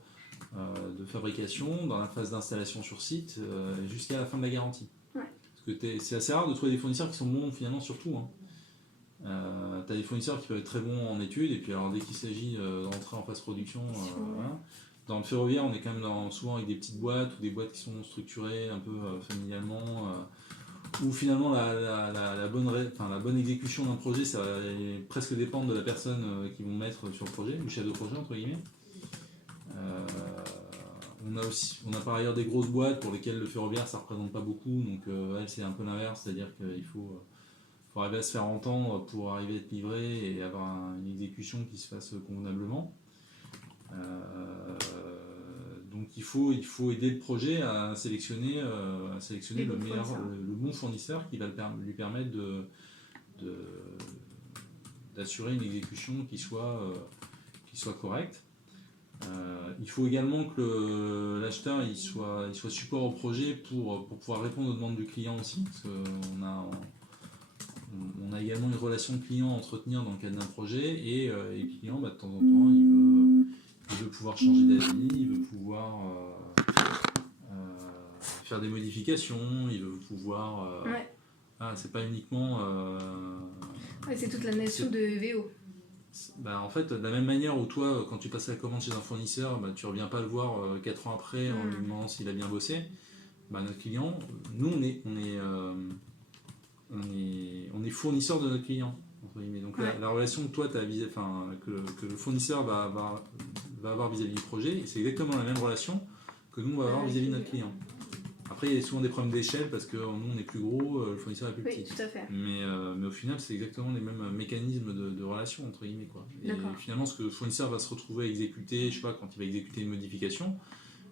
fabrication, dans la phase d'installation sur site, jusqu'à la fin de la garantie. C'est assez rare de trouver des fournisseurs qui sont bons finalement sur tout. Tu as des fournisseurs qui peuvent être très bons en études et puis alors dès qu'il s'agit d'entrer en phase production, voilà. Dans le ferroviaire on est quand même souvent avec des petites boîtes ou des boîtes qui sont structurées un peu familialement où finalement la bonne exécution d'un projet ça va presque dépendre de la personne qui vont mettre sur le projet, du chef de projet entre guillemets. On a par ailleurs des grosses boîtes pour lesquelles le ferroviaire ça représente pas beaucoup, donc c'est un peu l'inverse, c'est-à-dire qu'il faut faut arriver à se faire entendre pour arriver à être livré et avoir une exécution qui se fasse convenablement. Donc il faut aider le projet à sélectionner le bon fournisseur qui va lui permettre d'assurer une exécution qui soit correcte. Il faut également que l'acheteur il soit support au projet pour pouvoir répondre aux demandes du client aussi, parce qu'on a également une relation client à entretenir dans le cadre d'un projet, et le client, de temps en temps, il veut pouvoir changer d'avis, il veut pouvoir faire des modifications, il veut pouvoir... c'est pas uniquement... c'est toute la notion de VO. En fait, de la même manière où toi, quand tu passes la commande chez un fournisseur, tu reviens pas le voir 4 ans après en lui demandant s'il a bien bossé. Notre client, nous, on est fournisseur de notre client. Donc la relation que toi, que le fournisseur va avoir vis-à-vis du projet, c'est exactement la même relation que nous, on va avoir vis-à-vis de notre client. Après, il y a souvent des problèmes d'échelle parce que nous, on est plus gros, le fournisseur est plus petit. Oui, tout à fait. Mais au final, c'est exactement les mêmes mécanismes de relation, entre guillemets, quoi. Et finalement, ce que le fournisseur va se retrouver à exécuter, je sais pas, quand il va exécuter une modification,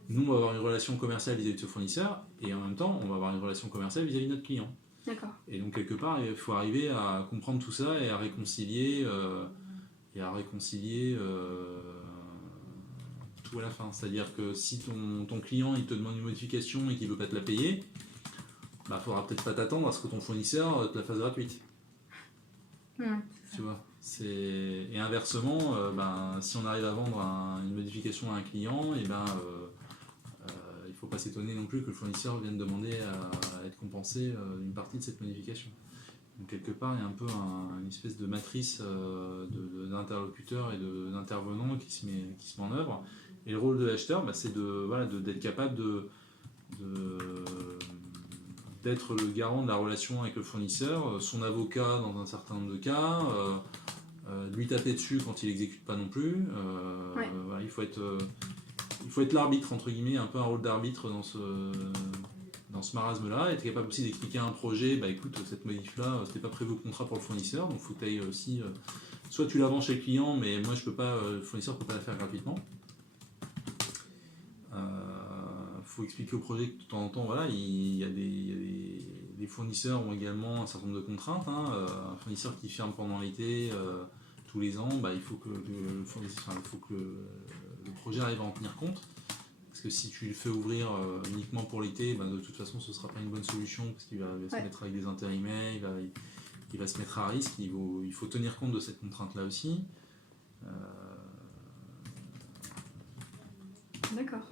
nous, on va avoir une relation commerciale vis-à-vis de ce fournisseur, et en même temps, on va avoir une relation commerciale vis-à-vis de notre client. D'accord. Et donc, quelque part, il faut arriver à comprendre tout ça et à réconcilier, tout à la fin. C'est-à-dire que si ton client il te demande une modification et qu'il ne veut pas te la payer, il ne faudra peut-être pas t'attendre à ce que ton fournisseur te la fasse gratuite. Tu vois, et inversement, si on arrive à vendre une modification à un client, il ne faut pas s'étonner non plus que le fournisseur vienne demander à être compensé d'une partie de cette modification. Donc quelque part, il y a un peu une espèce de matrice d'interlocuteurs et d'intervenants qui se met en œuvre. Et le rôle de l'acheteur, c'est d'être capable d'être le garant de la relation avec le fournisseur, son avocat dans un certain nombre de cas, lui taper dessus quand il n'exécute pas non plus. Il faut être l'arbitre, entre guillemets, un peu un rôle d'arbitre dans ce marasme-là, être capable aussi d'expliquer un projet, écoute, cette modif-là, c'était pas prévu au contrat pour le fournisseur, donc il faut que tu ailles aussi... soit tu la vends chez le client, mais moi le fournisseur ne peut pas la faire gratuitement. Faut expliquer au projet que de temps en temps, il y a des fournisseurs ont également un certain nombre de contraintes. Un fournisseur qui ferme pendant l'été tous les ans, il faut que le projet arrive à en tenir compte. Parce que si tu le fais ouvrir uniquement pour l'été, de toute façon ce ne sera pas une bonne solution, parce qu'il va se mettre avec des intérimaires, il va se mettre à risque, il faut tenir compte de cette contrainte-là aussi. D'accord.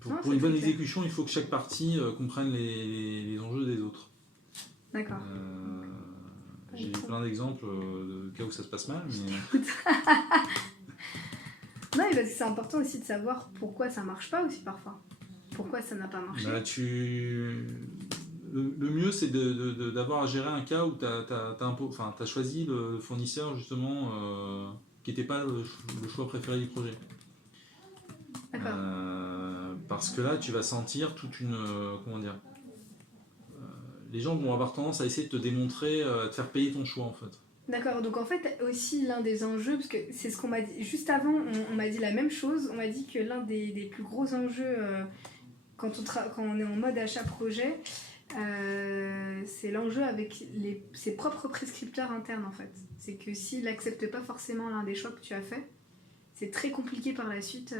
Pour une bonne exécution, il faut que chaque partie comprenne les enjeux des autres. D'accord. J'ai plein d'exemples de cas où ça se passe mal. Mais... non, parce que c'est important aussi de savoir pourquoi ça marche pas aussi parfois. Pourquoi ça n'a pas marché. Le mieux, c'est d'avoir à gérer un cas où tu as choisi le fournisseur justement qui n'était pas le choix préféré du projet. D'accord. Parce que là, tu vas sentir toute une... les gens vont avoir tendance à essayer de te démontrer, à te faire payer ton choix en fait. D'accord, donc en fait aussi l'un des enjeux, parce que c'est ce qu'on m'a dit juste avant, on m'a dit la même chose, on m'a dit que l'un des plus gros enjeux quand on est en mode achat projet, c'est l'enjeu avec ses propres prescripteurs internes en fait. C'est que s'il n'accepte pas forcément l'un des choix que tu as fait, c'est très compliqué par la suite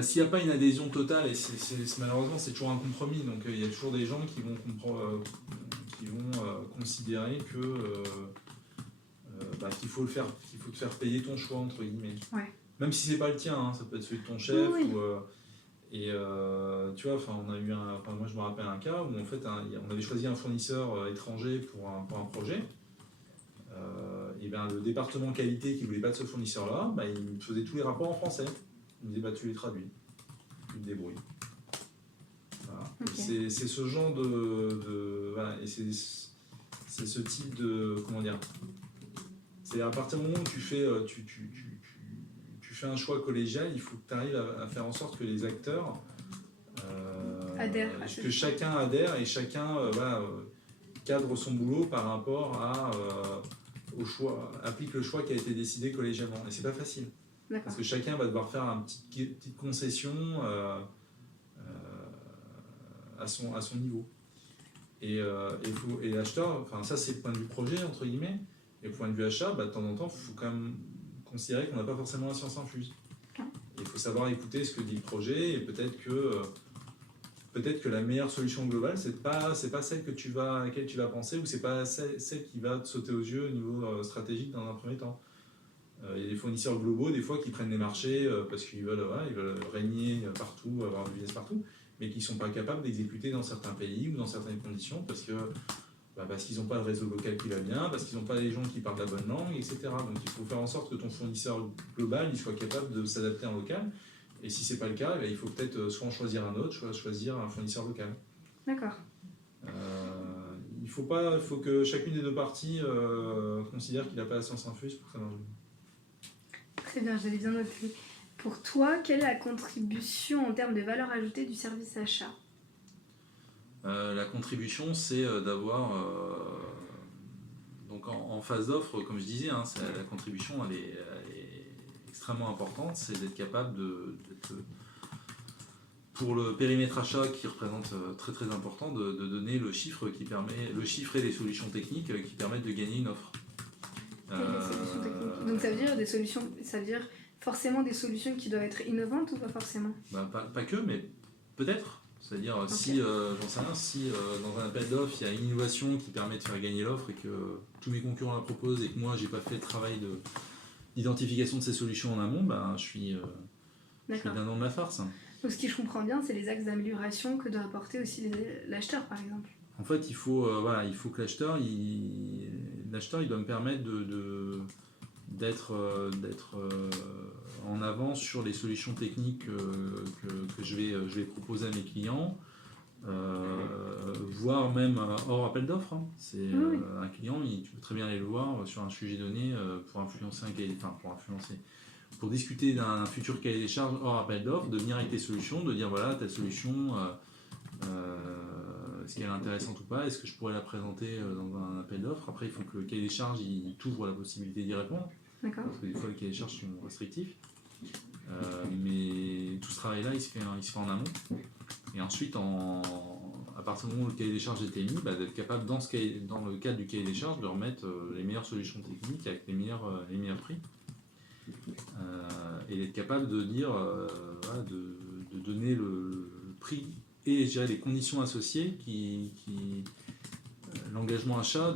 s'il n'y a pas une adhésion totale, et malheureusement c'est toujours un compromis, donc il y a toujours des gens qui vont considérer que qu'il faut te faire payer ton choix entre guillemets. Ouais. Même si c'est pas le tien, ça peut être celui de ton chef. Oui. Tu vois, moi je me rappelle un cas où en fait on avait choisi un fournisseur étranger pour un projet. Le département qualité qui voulait pas de ce fournisseur-là, il faisait tous les rapports en français. Il me disait tu les traduis, tu te débrouilles. Voilà. Okay. C'est ce genre et c'est ce type de c'est à partir du moment où tu fais un choix collégial, il faut que tu arrives à faire en sorte que les acteurs adhèrent, que chacun adhère et chacun cadre son boulot par rapport au choix, applique le choix qui a été décidé collégialement. Et c'est pas facile. Parce que chacun va devoir faire une petite concession à son niveau. Et l'acheteur, enfin ça c'est le point de vue projet, entre guillemets, et le point de vue achat, de temps en temps, il faut quand même considérer qu'on n'a pas forcément la science infuse. Il faut savoir écouter ce que dit le projet, et peut-être que la meilleure solution globale, c'est pas celle à laquelle tu vas penser, ou c'est pas celle qui va te sauter aux yeux au niveau stratégique dans un premier temps. Il y a des fournisseurs globaux, des fois, qui prennent les marchés parce qu'ils veulent régner partout, avoir du business partout, mais qui ne sont pas capables d'exécuter dans certains pays ou dans certaines conditions parce qu'ils n'ont pas de réseau local qui va bien, parce qu'ils n'ont pas des gens qui parlent la bonne langue, etc. Donc il faut faire en sorte que ton fournisseur global il soit capable de s'adapter en local. Et si ce n'est pas le cas, il faut peut-être soit en choisir un autre, soit choisir un fournisseur local. D'accord. Il faut que chacune des deux parties considère qu'il n'a pas la science infuse pour que ça marche. Très bien, je l'avais bien noté. Pour toi, quelle est la contribution en termes de valeur ajoutée du service achat ? La contribution, c'est d'avoir... donc en phase d'offre, comme je disais, la contribution, elle est extrêmement importante. C'est d'être capable d'être... Pour le périmètre achat qui représente très très important, de donner le chiffre et les solutions techniques qui permettent de gagner une offre. Solutions techniques. Donc ça veut dire forcément des solutions qui doivent être innovantes ou pas forcément ? Pas que, mais peut-être. C'est-à-dire si, j'en sais rien, si dans un appel d'offres il y a une innovation qui permet de faire gagner l'offre et que tous mes concurrents la proposent et que moi j'ai pas fait le travail d'identification de ces solutions en amont, je suis dindon de la farce. Donc ce que je comprends bien, c'est les axes d'amélioration que doit apporter aussi l'acheteur par exemple. En fait, il faut que l'acheteur il doit me permettre d'être en avance sur les solutions techniques que je vais proposer à mes clients, voire même hors appel d'offres. Un client, tu peux très bien aller le voir sur un sujet donné pour discuter d'un futur cahier des charges hors appel d'offres, de venir avec tes solutions, de dire voilà, telle solution, est-ce qu'elle est intéressante ou pas, est-ce que je pourrais la présenter dans un appel d'offres. Après, il faut que le cahier des charges il t'ouvre la possibilité d'y répondre. D'accord. Parce que des fois, les cahiers des charges sont restrictifs. Mais tout ce travail-là, il se fait en amont. Et ensuite, à partir du moment où le cahier des charges est émis, d'être capable, dans le cadre du cahier des charges, de remettre les meilleures solutions techniques avec les meilleurs prix. Et d'être capable de dire, de donner le prix et je dirais, les conditions associées l'engagement achat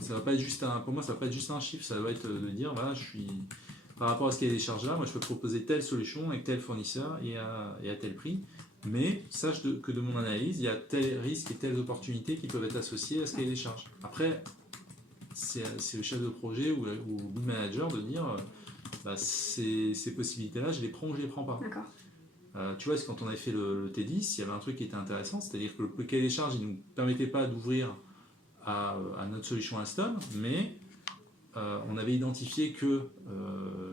ça va pas être juste pour moi ça va pas être juste un chiffre, ça doit être de dire voilà, je suis par rapport à ce qu'il y a des charges là, moi je peux proposer telle solution avec tel fournisseur et à tel prix, mais sache que de mon analyse il y a tel risque et telles opportunités qui peuvent être associées à ce qu'il y a des charges. Après c'est le chef de projet ou le manager de dire ces possibilités là je les prends ou je les prends pas. D'accord. Tu vois, quand on avait fait le T10, il y avait un truc qui était intéressant, c'est-à-dire que le cahier des charges, il ne nous permettait pas d'ouvrir à notre solution Alstom, mais on avait identifié que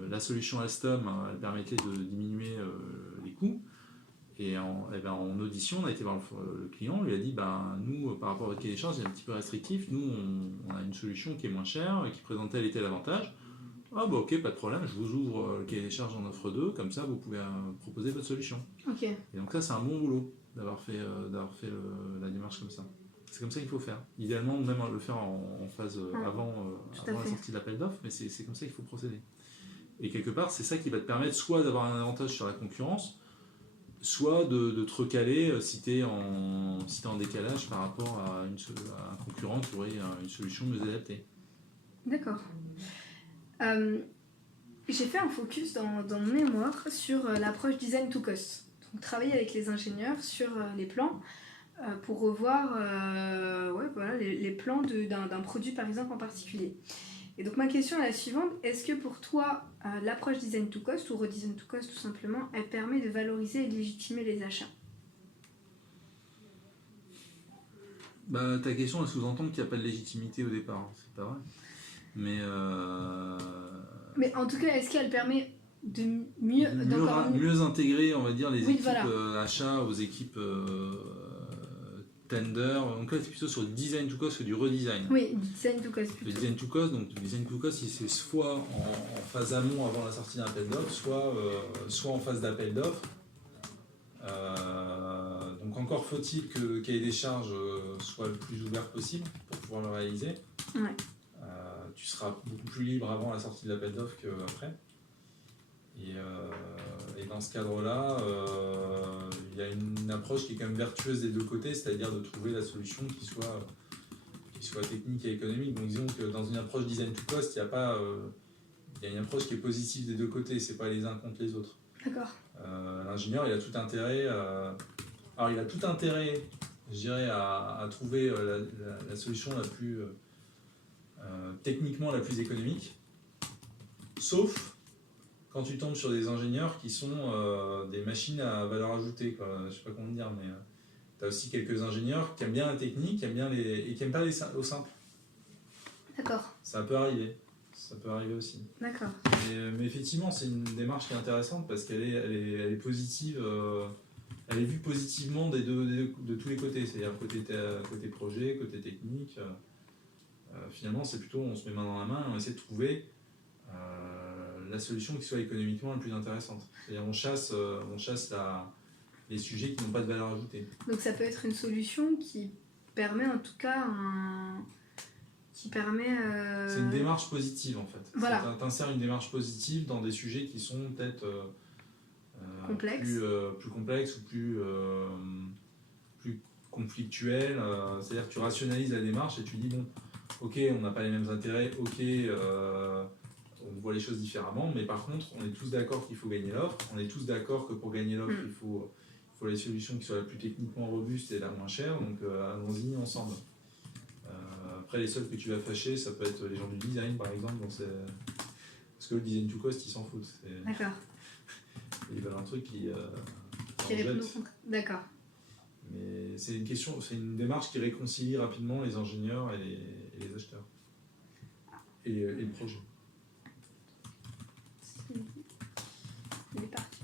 la solution Alstom, elle permettait de diminuer les coûts. Et en audition, on a été voir le client, on lui a dit nous, par rapport au cahier des charges, c'est un petit peu restrictif. Nous, on a une solution qui est moins chère et qui présente tel et tel avantage. Ah ok, pas de problème, je vous ouvre le cahier des charges en offre 2, comme ça vous pouvez proposer votre solution. Okay. Et donc ça c'est un bon boulot d'avoir fait la démarche comme ça. C'est comme ça qu'il faut faire. Idéalement même le faire en phase avant la sortie de l'appel d'offres, mais c'est comme ça qu'il faut procéder. Et quelque part c'est ça qui va te permettre soit d'avoir un avantage sur la concurrence, soit de te recaler si tu es en décalage par rapport à un concurrent qui aurait une solution mieux adaptée. D'accord. J'ai fait un focus dans mon mémoire sur l'approche design to cost. Donc travailler avec les ingénieurs sur les plans pour revoir les plans d'un produit par exemple en particulier. Et donc ma question est la suivante, est-ce que pour toi l'approche design to cost ou redesign to cost tout simplement, elle permet de valoriser et de légitimer les achats ? Ta question elle sous-entend qu'il n'y a pas de légitimité au départ, c'est pas vrai. Mais en tout cas, est-ce qu'elle permet de mieux intégrer, on va dire, les équipes achats aux équipes tender. Donc là, c'est plutôt sur le design to cost que du redesign. Oui, design to cost. Le design to cost, donc le design to cost, c'est soit en phase amont avant la sortie d'un appel d'offres, soit en phase d'appel d'offres. Donc encore faut-il que le cahier des charges soit le plus ouvert possible pour pouvoir le réaliser. Ouais. Tu seras beaucoup plus libre avant la sortie de l'appel d'offres qu'après. Et dans ce cadre-là, il y a une approche qui est quand même vertueuse des deux côtés, c'est-à-dire de trouver la solution qui soit technique et économique. Donc disons que dans une approche design to cost, il y a une approche qui est positive des deux côtés, c'est pas les uns contre les autres. D'accord. L'ingénieur, il a tout intérêt, je dirais, à trouver la solution la plus techniquement la plus économique, sauf quand tu tombes sur des ingénieurs qui sont des machines à valeur ajoutée, quoi. Je sais pas comment dire, mais tu as aussi quelques ingénieurs qui aiment bien la technique, et qui n'aiment pas au simple. D'accord. Ça peut arriver aussi. D'accord. Mais effectivement, c'est une démarche qui est intéressante parce qu'elle est positive, elle est vue positivement de tous les côtés, c'est-à-dire côté projet, côté technique. Finalement, c'est plutôt on se met main dans la main et on essaie de trouver la solution qui soit économiquement la plus intéressante. C'est-à-dire on chasse les sujets qui n'ont pas de valeur ajoutée. Donc ça peut être une solution qui permet en tout cas C'est une démarche positive en fait. Voilà. Tu insères une démarche positive dans des sujets qui sont peut-être plus complexes ou plus conflictuels. C'est-à-dire que tu rationalises la démarche et tu dis bon, ok, on n'a pas les mêmes intérêts, ok, on voit les choses différemment, mais par contre, on est tous d'accord qu'il faut gagner l'offre, on est tous d'accord que pour gagner l'offre, il faut les solutions qui soient la plus techniquement robustes et la moins chère, donc allons-y ensemble. Après, les seuls que tu vas fâcher, ça peut être les gens du design, par exemple, parce que le design to cost, ils s'en foutent. D'accord. Ils veulent un truc qui répond. D'accord. Mais c'est une démarche qui réconcilie rapidement les ingénieurs et les acheteurs. Et le projet. Il est parti.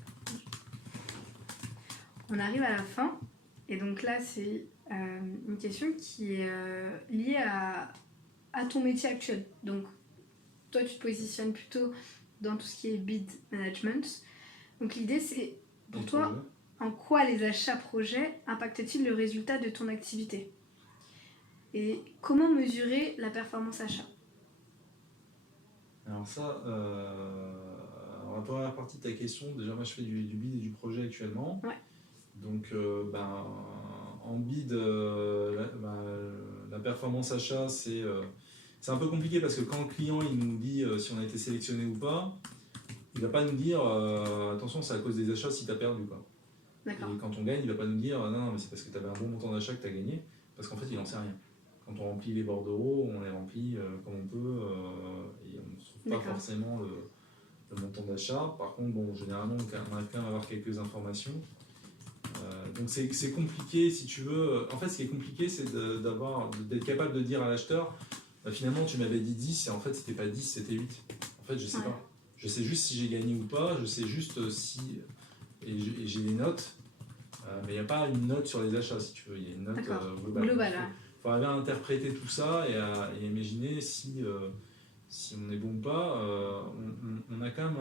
On arrive à la fin, et donc là, c'est une question qui est liée à ton métier actuel. Donc, toi, tu te positionnes plutôt dans tout ce qui est bid management. Donc, l'idée, c'est pour toi, en quoi les achats projets impactent-ils le résultat de ton activité? Et comment mesurer la performance achat? Alors ça, en première partie de ta question, déjà moi je fais du bid et du projet actuellement. Ouais. Donc en bid, la performance achat, c'est un peu compliqué parce que quand le client il nous dit si on a été sélectionné ou pas, il ne va pas nous dire attention, c'est à cause des achats si tu as perdu, quoi. D'accord. Et quand on gagne, il ne va pas nous dire non, mais c'est parce que tu avais un bon montant d'achat que tu as gagné, parce qu'en fait il n'en sait rien. Quand on remplit les bordereaux, on les remplit comme on peut et on ne trouve pas forcément le montant d'achat. Par contre, bon, généralement, on arrive quand même à avoir quelques informations. Donc c'est compliqué, si tu veux. En fait, ce qui est compliqué, c'est d'être capable de dire à l'acheteur finalement, tu m'avais dit 10 et en fait, c'était pas 10, c'était 8. En fait, je sais pas. Je sais juste si j'ai gagné ou pas, je sais juste si. Et j'ai des notes, mais il n'y a pas une note sur les achats, si tu veux. Il y a une note globale. Il faut arriver à interpréter tout ça et à imaginer si on est bon ou pas. On a quand même,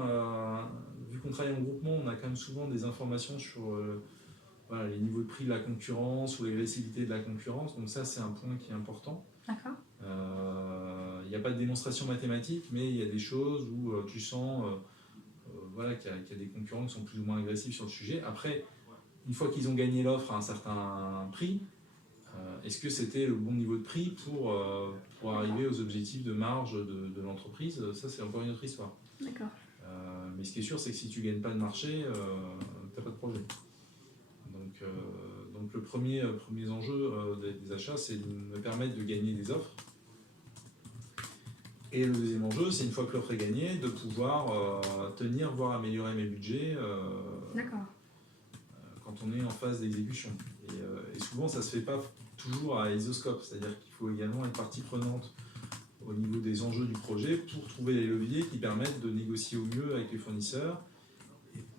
vu qu'on travaille en groupement, on a quand même souvent des informations sur les niveaux de prix de la concurrence ou l'agressivité de la concurrence. Donc ça, c'est un point qui est important. D'accord. Il n'y a pas de démonstration mathématique, mais il y a des choses où tu sens qu'il y a des concurrents qui sont plus ou moins agressifs sur le sujet. Après, une fois qu'ils ont gagné l'offre à un certain prix, est-ce que c'était le bon niveau de prix pour arriver aux objectifs de marge de l'entreprise? Ça, c'est encore une autre histoire. D'accord. Mais ce qui est sûr, c'est que si tu ne gagnes pas de marché, tu n'as pas de projet. Donc le premier enjeu des achats, c'est de me permettre de gagner des offres. Et le deuxième enjeu, c'est une fois que l'offre est gagnée, de pouvoir tenir, voire améliorer mes budgets quand on est en phase d'exécution. Et souvent, ça ne se fait pas toujours à isoscope, c'est-à-dire qu'il faut également être partie prenante au niveau des enjeux du projet pour trouver les leviers qui permettent de négocier au mieux avec les fournisseurs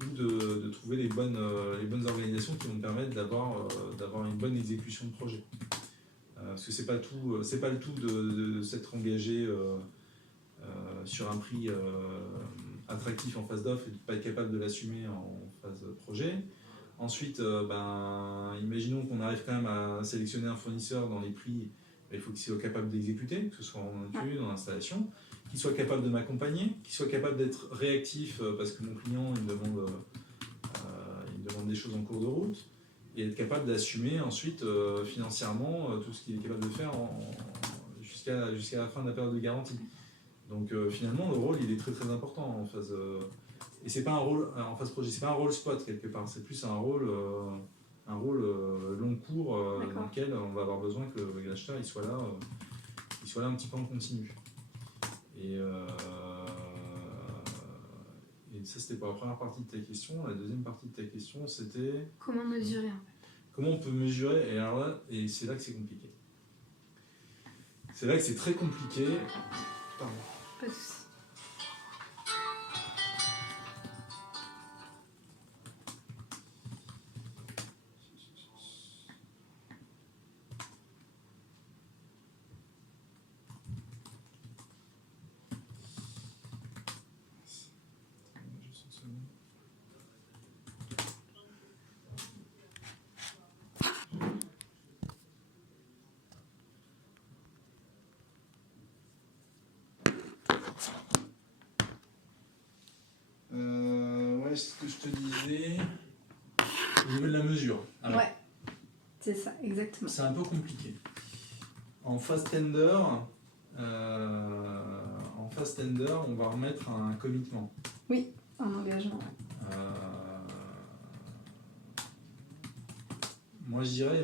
ou de trouver les bonnes organisations qui vont me permettre d'avoir une bonne exécution de projet. Parce que c'est pas le tout de s'être engagé sur un prix attractif en phase d'offre et de ne pas être capable de l'assumer en phase projet. Ensuite, imaginons qu'on arrive quand même à sélectionner un fournisseur dans les prix, il faut qu'il soit capable d'exécuter, que ce soit en étude, en installation, qu'il soit capable de m'accompagner, qu'il soit capable d'être réactif parce que mon client il me demande des choses en cours de route, et être capable d'assumer ensuite financièrement tout ce qu'il est capable de faire jusqu'à la fin de la période de garantie. Donc finalement le rôle il est très très important en phase et c'est pas un rôle en phase projet, c'est pas un rôle spot quelque part, c'est plus un rôle long cours dans lequel on va avoir besoin que l'acheteur il soit là un petit peu en continu. Et ça c'était pour la première partie de ta question. La deuxième partie de ta question c'était comment mesurer comment on peut mesurer, et alors là, et c'est là que c'est compliqué. C'est là que c'est très compliqué. Pardon. Pas de soucis. Ce que je te disais au niveau de la mesure. Alors, ouais, c'est ça, exactement. C'est un peu compliqué. En phase tender, on va remettre un commitment. Oui, un engagement. Moi, je dirais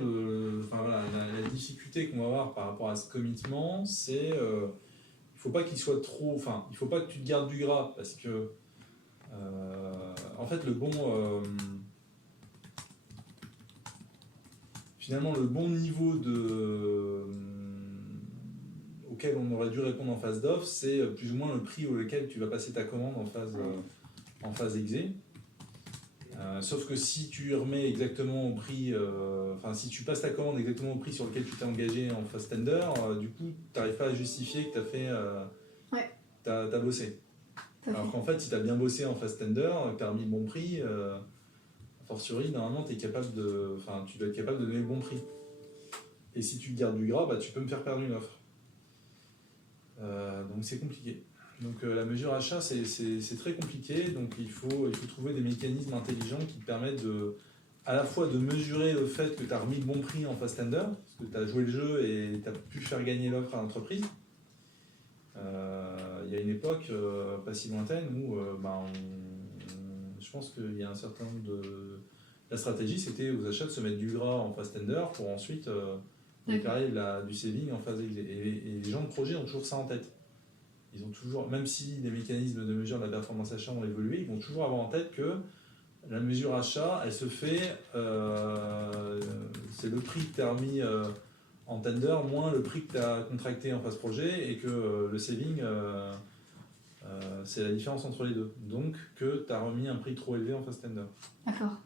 la difficulté qu'on va avoir par rapport à ce commitment, c'est il faut pas qu'il soit trop. Enfin, il faut pas que tu te gardes du gras parce que en fait, finalement, le bon niveau auquel on aurait dû répondre en phase d'offre, c'est plus ou moins le prix auquel tu vas passer ta commande en phase exé. Sauf que si tu remets exactement au prix, si tu passes ta commande exactement au prix sur lequel tu t'es engagé en phase tender, du coup, tu n'arrives pas à justifier que t'as bossé. Alors qu'en fait, si tu as bien bossé en phase tender, que tu as remis le bon prix, a fortiori, normalement, tu dois être capable de donner le bon prix. Et si tu te gardes du gras, tu peux me faire perdre une offre. Donc c'est compliqué. Donc la mesure achat, c'est très compliqué. Donc il faut trouver des mécanismes intelligents qui te permettent à la fois de mesurer le fait que tu as remis le bon prix en phase tender, parce que tu as joué le jeu et tu as pu faire gagner l'offre à l'entreprise. Il y a une époque pas si lointaine où je pense qu'il y a un certain nombre de... La stratégie, c'était aux achats de se mettre du gras en phase tender pour ensuite déclarer du saving en phase exé. Et les gens de projet ont toujours ça en tête. Ils ont toujours, même si les mécanismes de mesure de la performance achat ont évolué, ils vont toujours avoir en tête que la mesure achat, elle se fait, c'est le prix que tu as remis en tender moins le prix que tu as contracté en phase projet, et que le saving, c'est la différence entre les deux. Donc que tu as remis un prix trop élevé en phase tender. D'accord.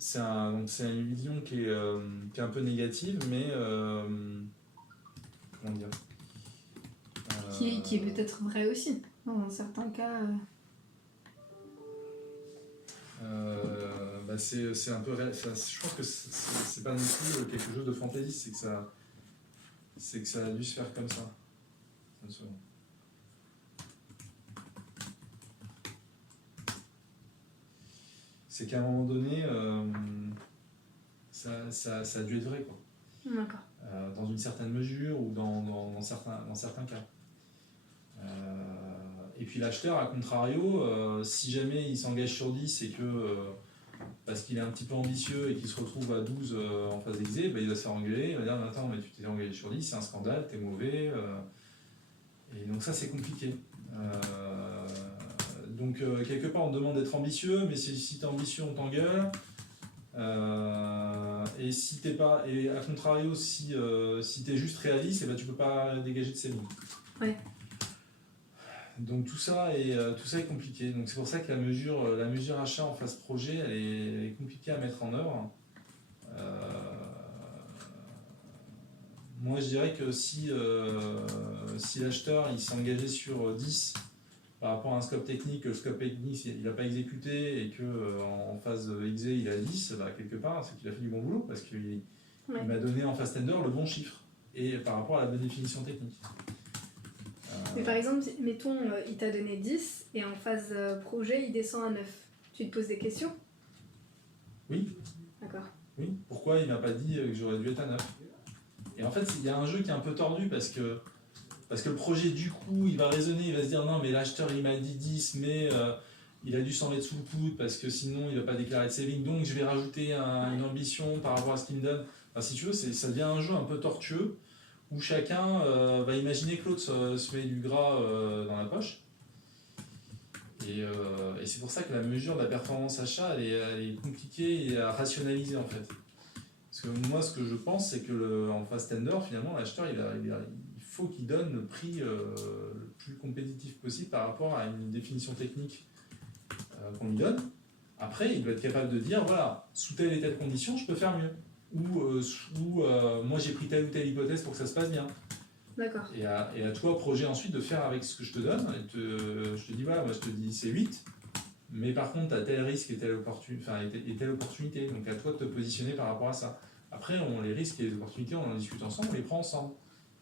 C'est une vision qui est un peu négative, mais comment dire, qui est peut-être vrai aussi, dans certains cas. C'est un peu je pense que c'est pas non plus quelque chose de fantaisiste, c'est que ça a dû se faire comme ça. C'est qu'à un moment donné ça a dû être vrai, quoi. D'accord. Dans une certaine mesure ou dans certains cas. Et puis l'acheteur, à contrario, si jamais il s'engage sur 10 et que parce qu'il est un petit peu ambitieux et qu'il se retrouve à 12 en phase exé, il va se faire engueuler, il va dire « Attends, mais tu t'es engagé sur 10, c'est un scandale, t'es mauvais. » Et donc ça, c'est compliqué. Donc quelque part, on te demande d'être ambitieux, mais si t'es ambitieux, on t'engueule. Et si t'es pas, et à contrario, si t'es juste réaliste, tu peux pas dégager de saving. Ouais. Donc tout ça est compliqué. Donc c'est pour ça que la mesure achat en phase projet, elle est compliquée à mettre en œuvre. Moi je dirais que si l'acheteur il s'est engagé sur 10 par rapport à un scope technique, le scope technique il n'a pas exécuté et qu'en phase exé il a 10, bah, quelque part c'est qu'il a fait du bon boulot parce qu'il m'a donné en phase tender le bon chiffre et par rapport à la bonne définition technique. Mais par exemple, mettons, il t'a donné 10 et en phase projet, il descend à 9. Tu te poses des questions? Oui. D'accord. Oui. Pourquoi il m'a pas dit que j'aurais dû être à 9? Et en fait, il y a un jeu qui est un peu tordu parce que le projet, du coup, il va raisonner, il va se dire non, mais l'acheteur il m'a dit 10, mais il a dû s'en mettre sous le coude parce que sinon il ne va pas déclarer de saving, donc je vais rajouter une ambition par rapport à ce qu'il me donne. Enfin, si tu veux, ça devient un jeu un peu tortueux où chacun va imaginer que l'autre se met du gras dans la poche. Et c'est pour ça que la mesure de la performance achat, elle est compliquée à rationaliser en fait. Parce que moi, ce que je pense, c'est que en phase tender, finalement, l'acheteur, il faut qu'il donne le prix le plus compétitif possible par rapport à une définition technique qu'on lui donne. Après, il doit être capable de dire, voilà, sous telle et telle condition, je peux faire mieux. Ou moi, j'ai pris telle ou telle hypothèse pour que ça se passe bien. D'accord. Et à toi, projet, ensuite, de faire avec ce que je te donne. Je te dis, voilà, moi, je te dis, c'est 8. Mais par contre, tu as tel risque et telle opportunité. Donc, à toi de te positionner par rapport à ça. Après, les risques et les opportunités, on en discute ensemble, on les prend ensemble.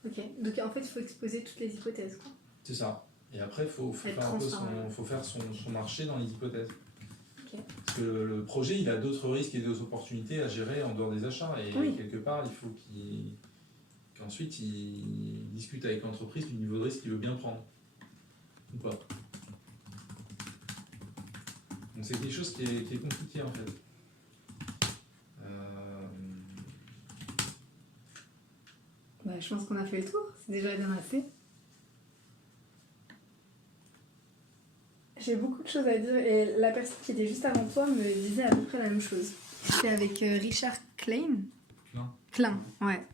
Ok. Donc, en fait, il faut exposer toutes les hypothèses, quoi. C'est ça. Et après, il faut faire son marché dans les hypothèses. Okay. Parce que le projet, il a d'autres risques et d'autres opportunités à gérer en dehors des achats. Et quelque part, il faut qu'ensuite, il discute avec l'entreprise du niveau de risque qu'il veut bien prendre. Ou pas. Donc c'est quelque chose qui est compliqué en fait. Je pense qu'on a fait le tour, c'est déjà bien assez. J'ai beaucoup de choses à dire et la personne qui était juste avant toi me disait à peu près la même chose. C'était avec Richard Klein. Klein, ouais.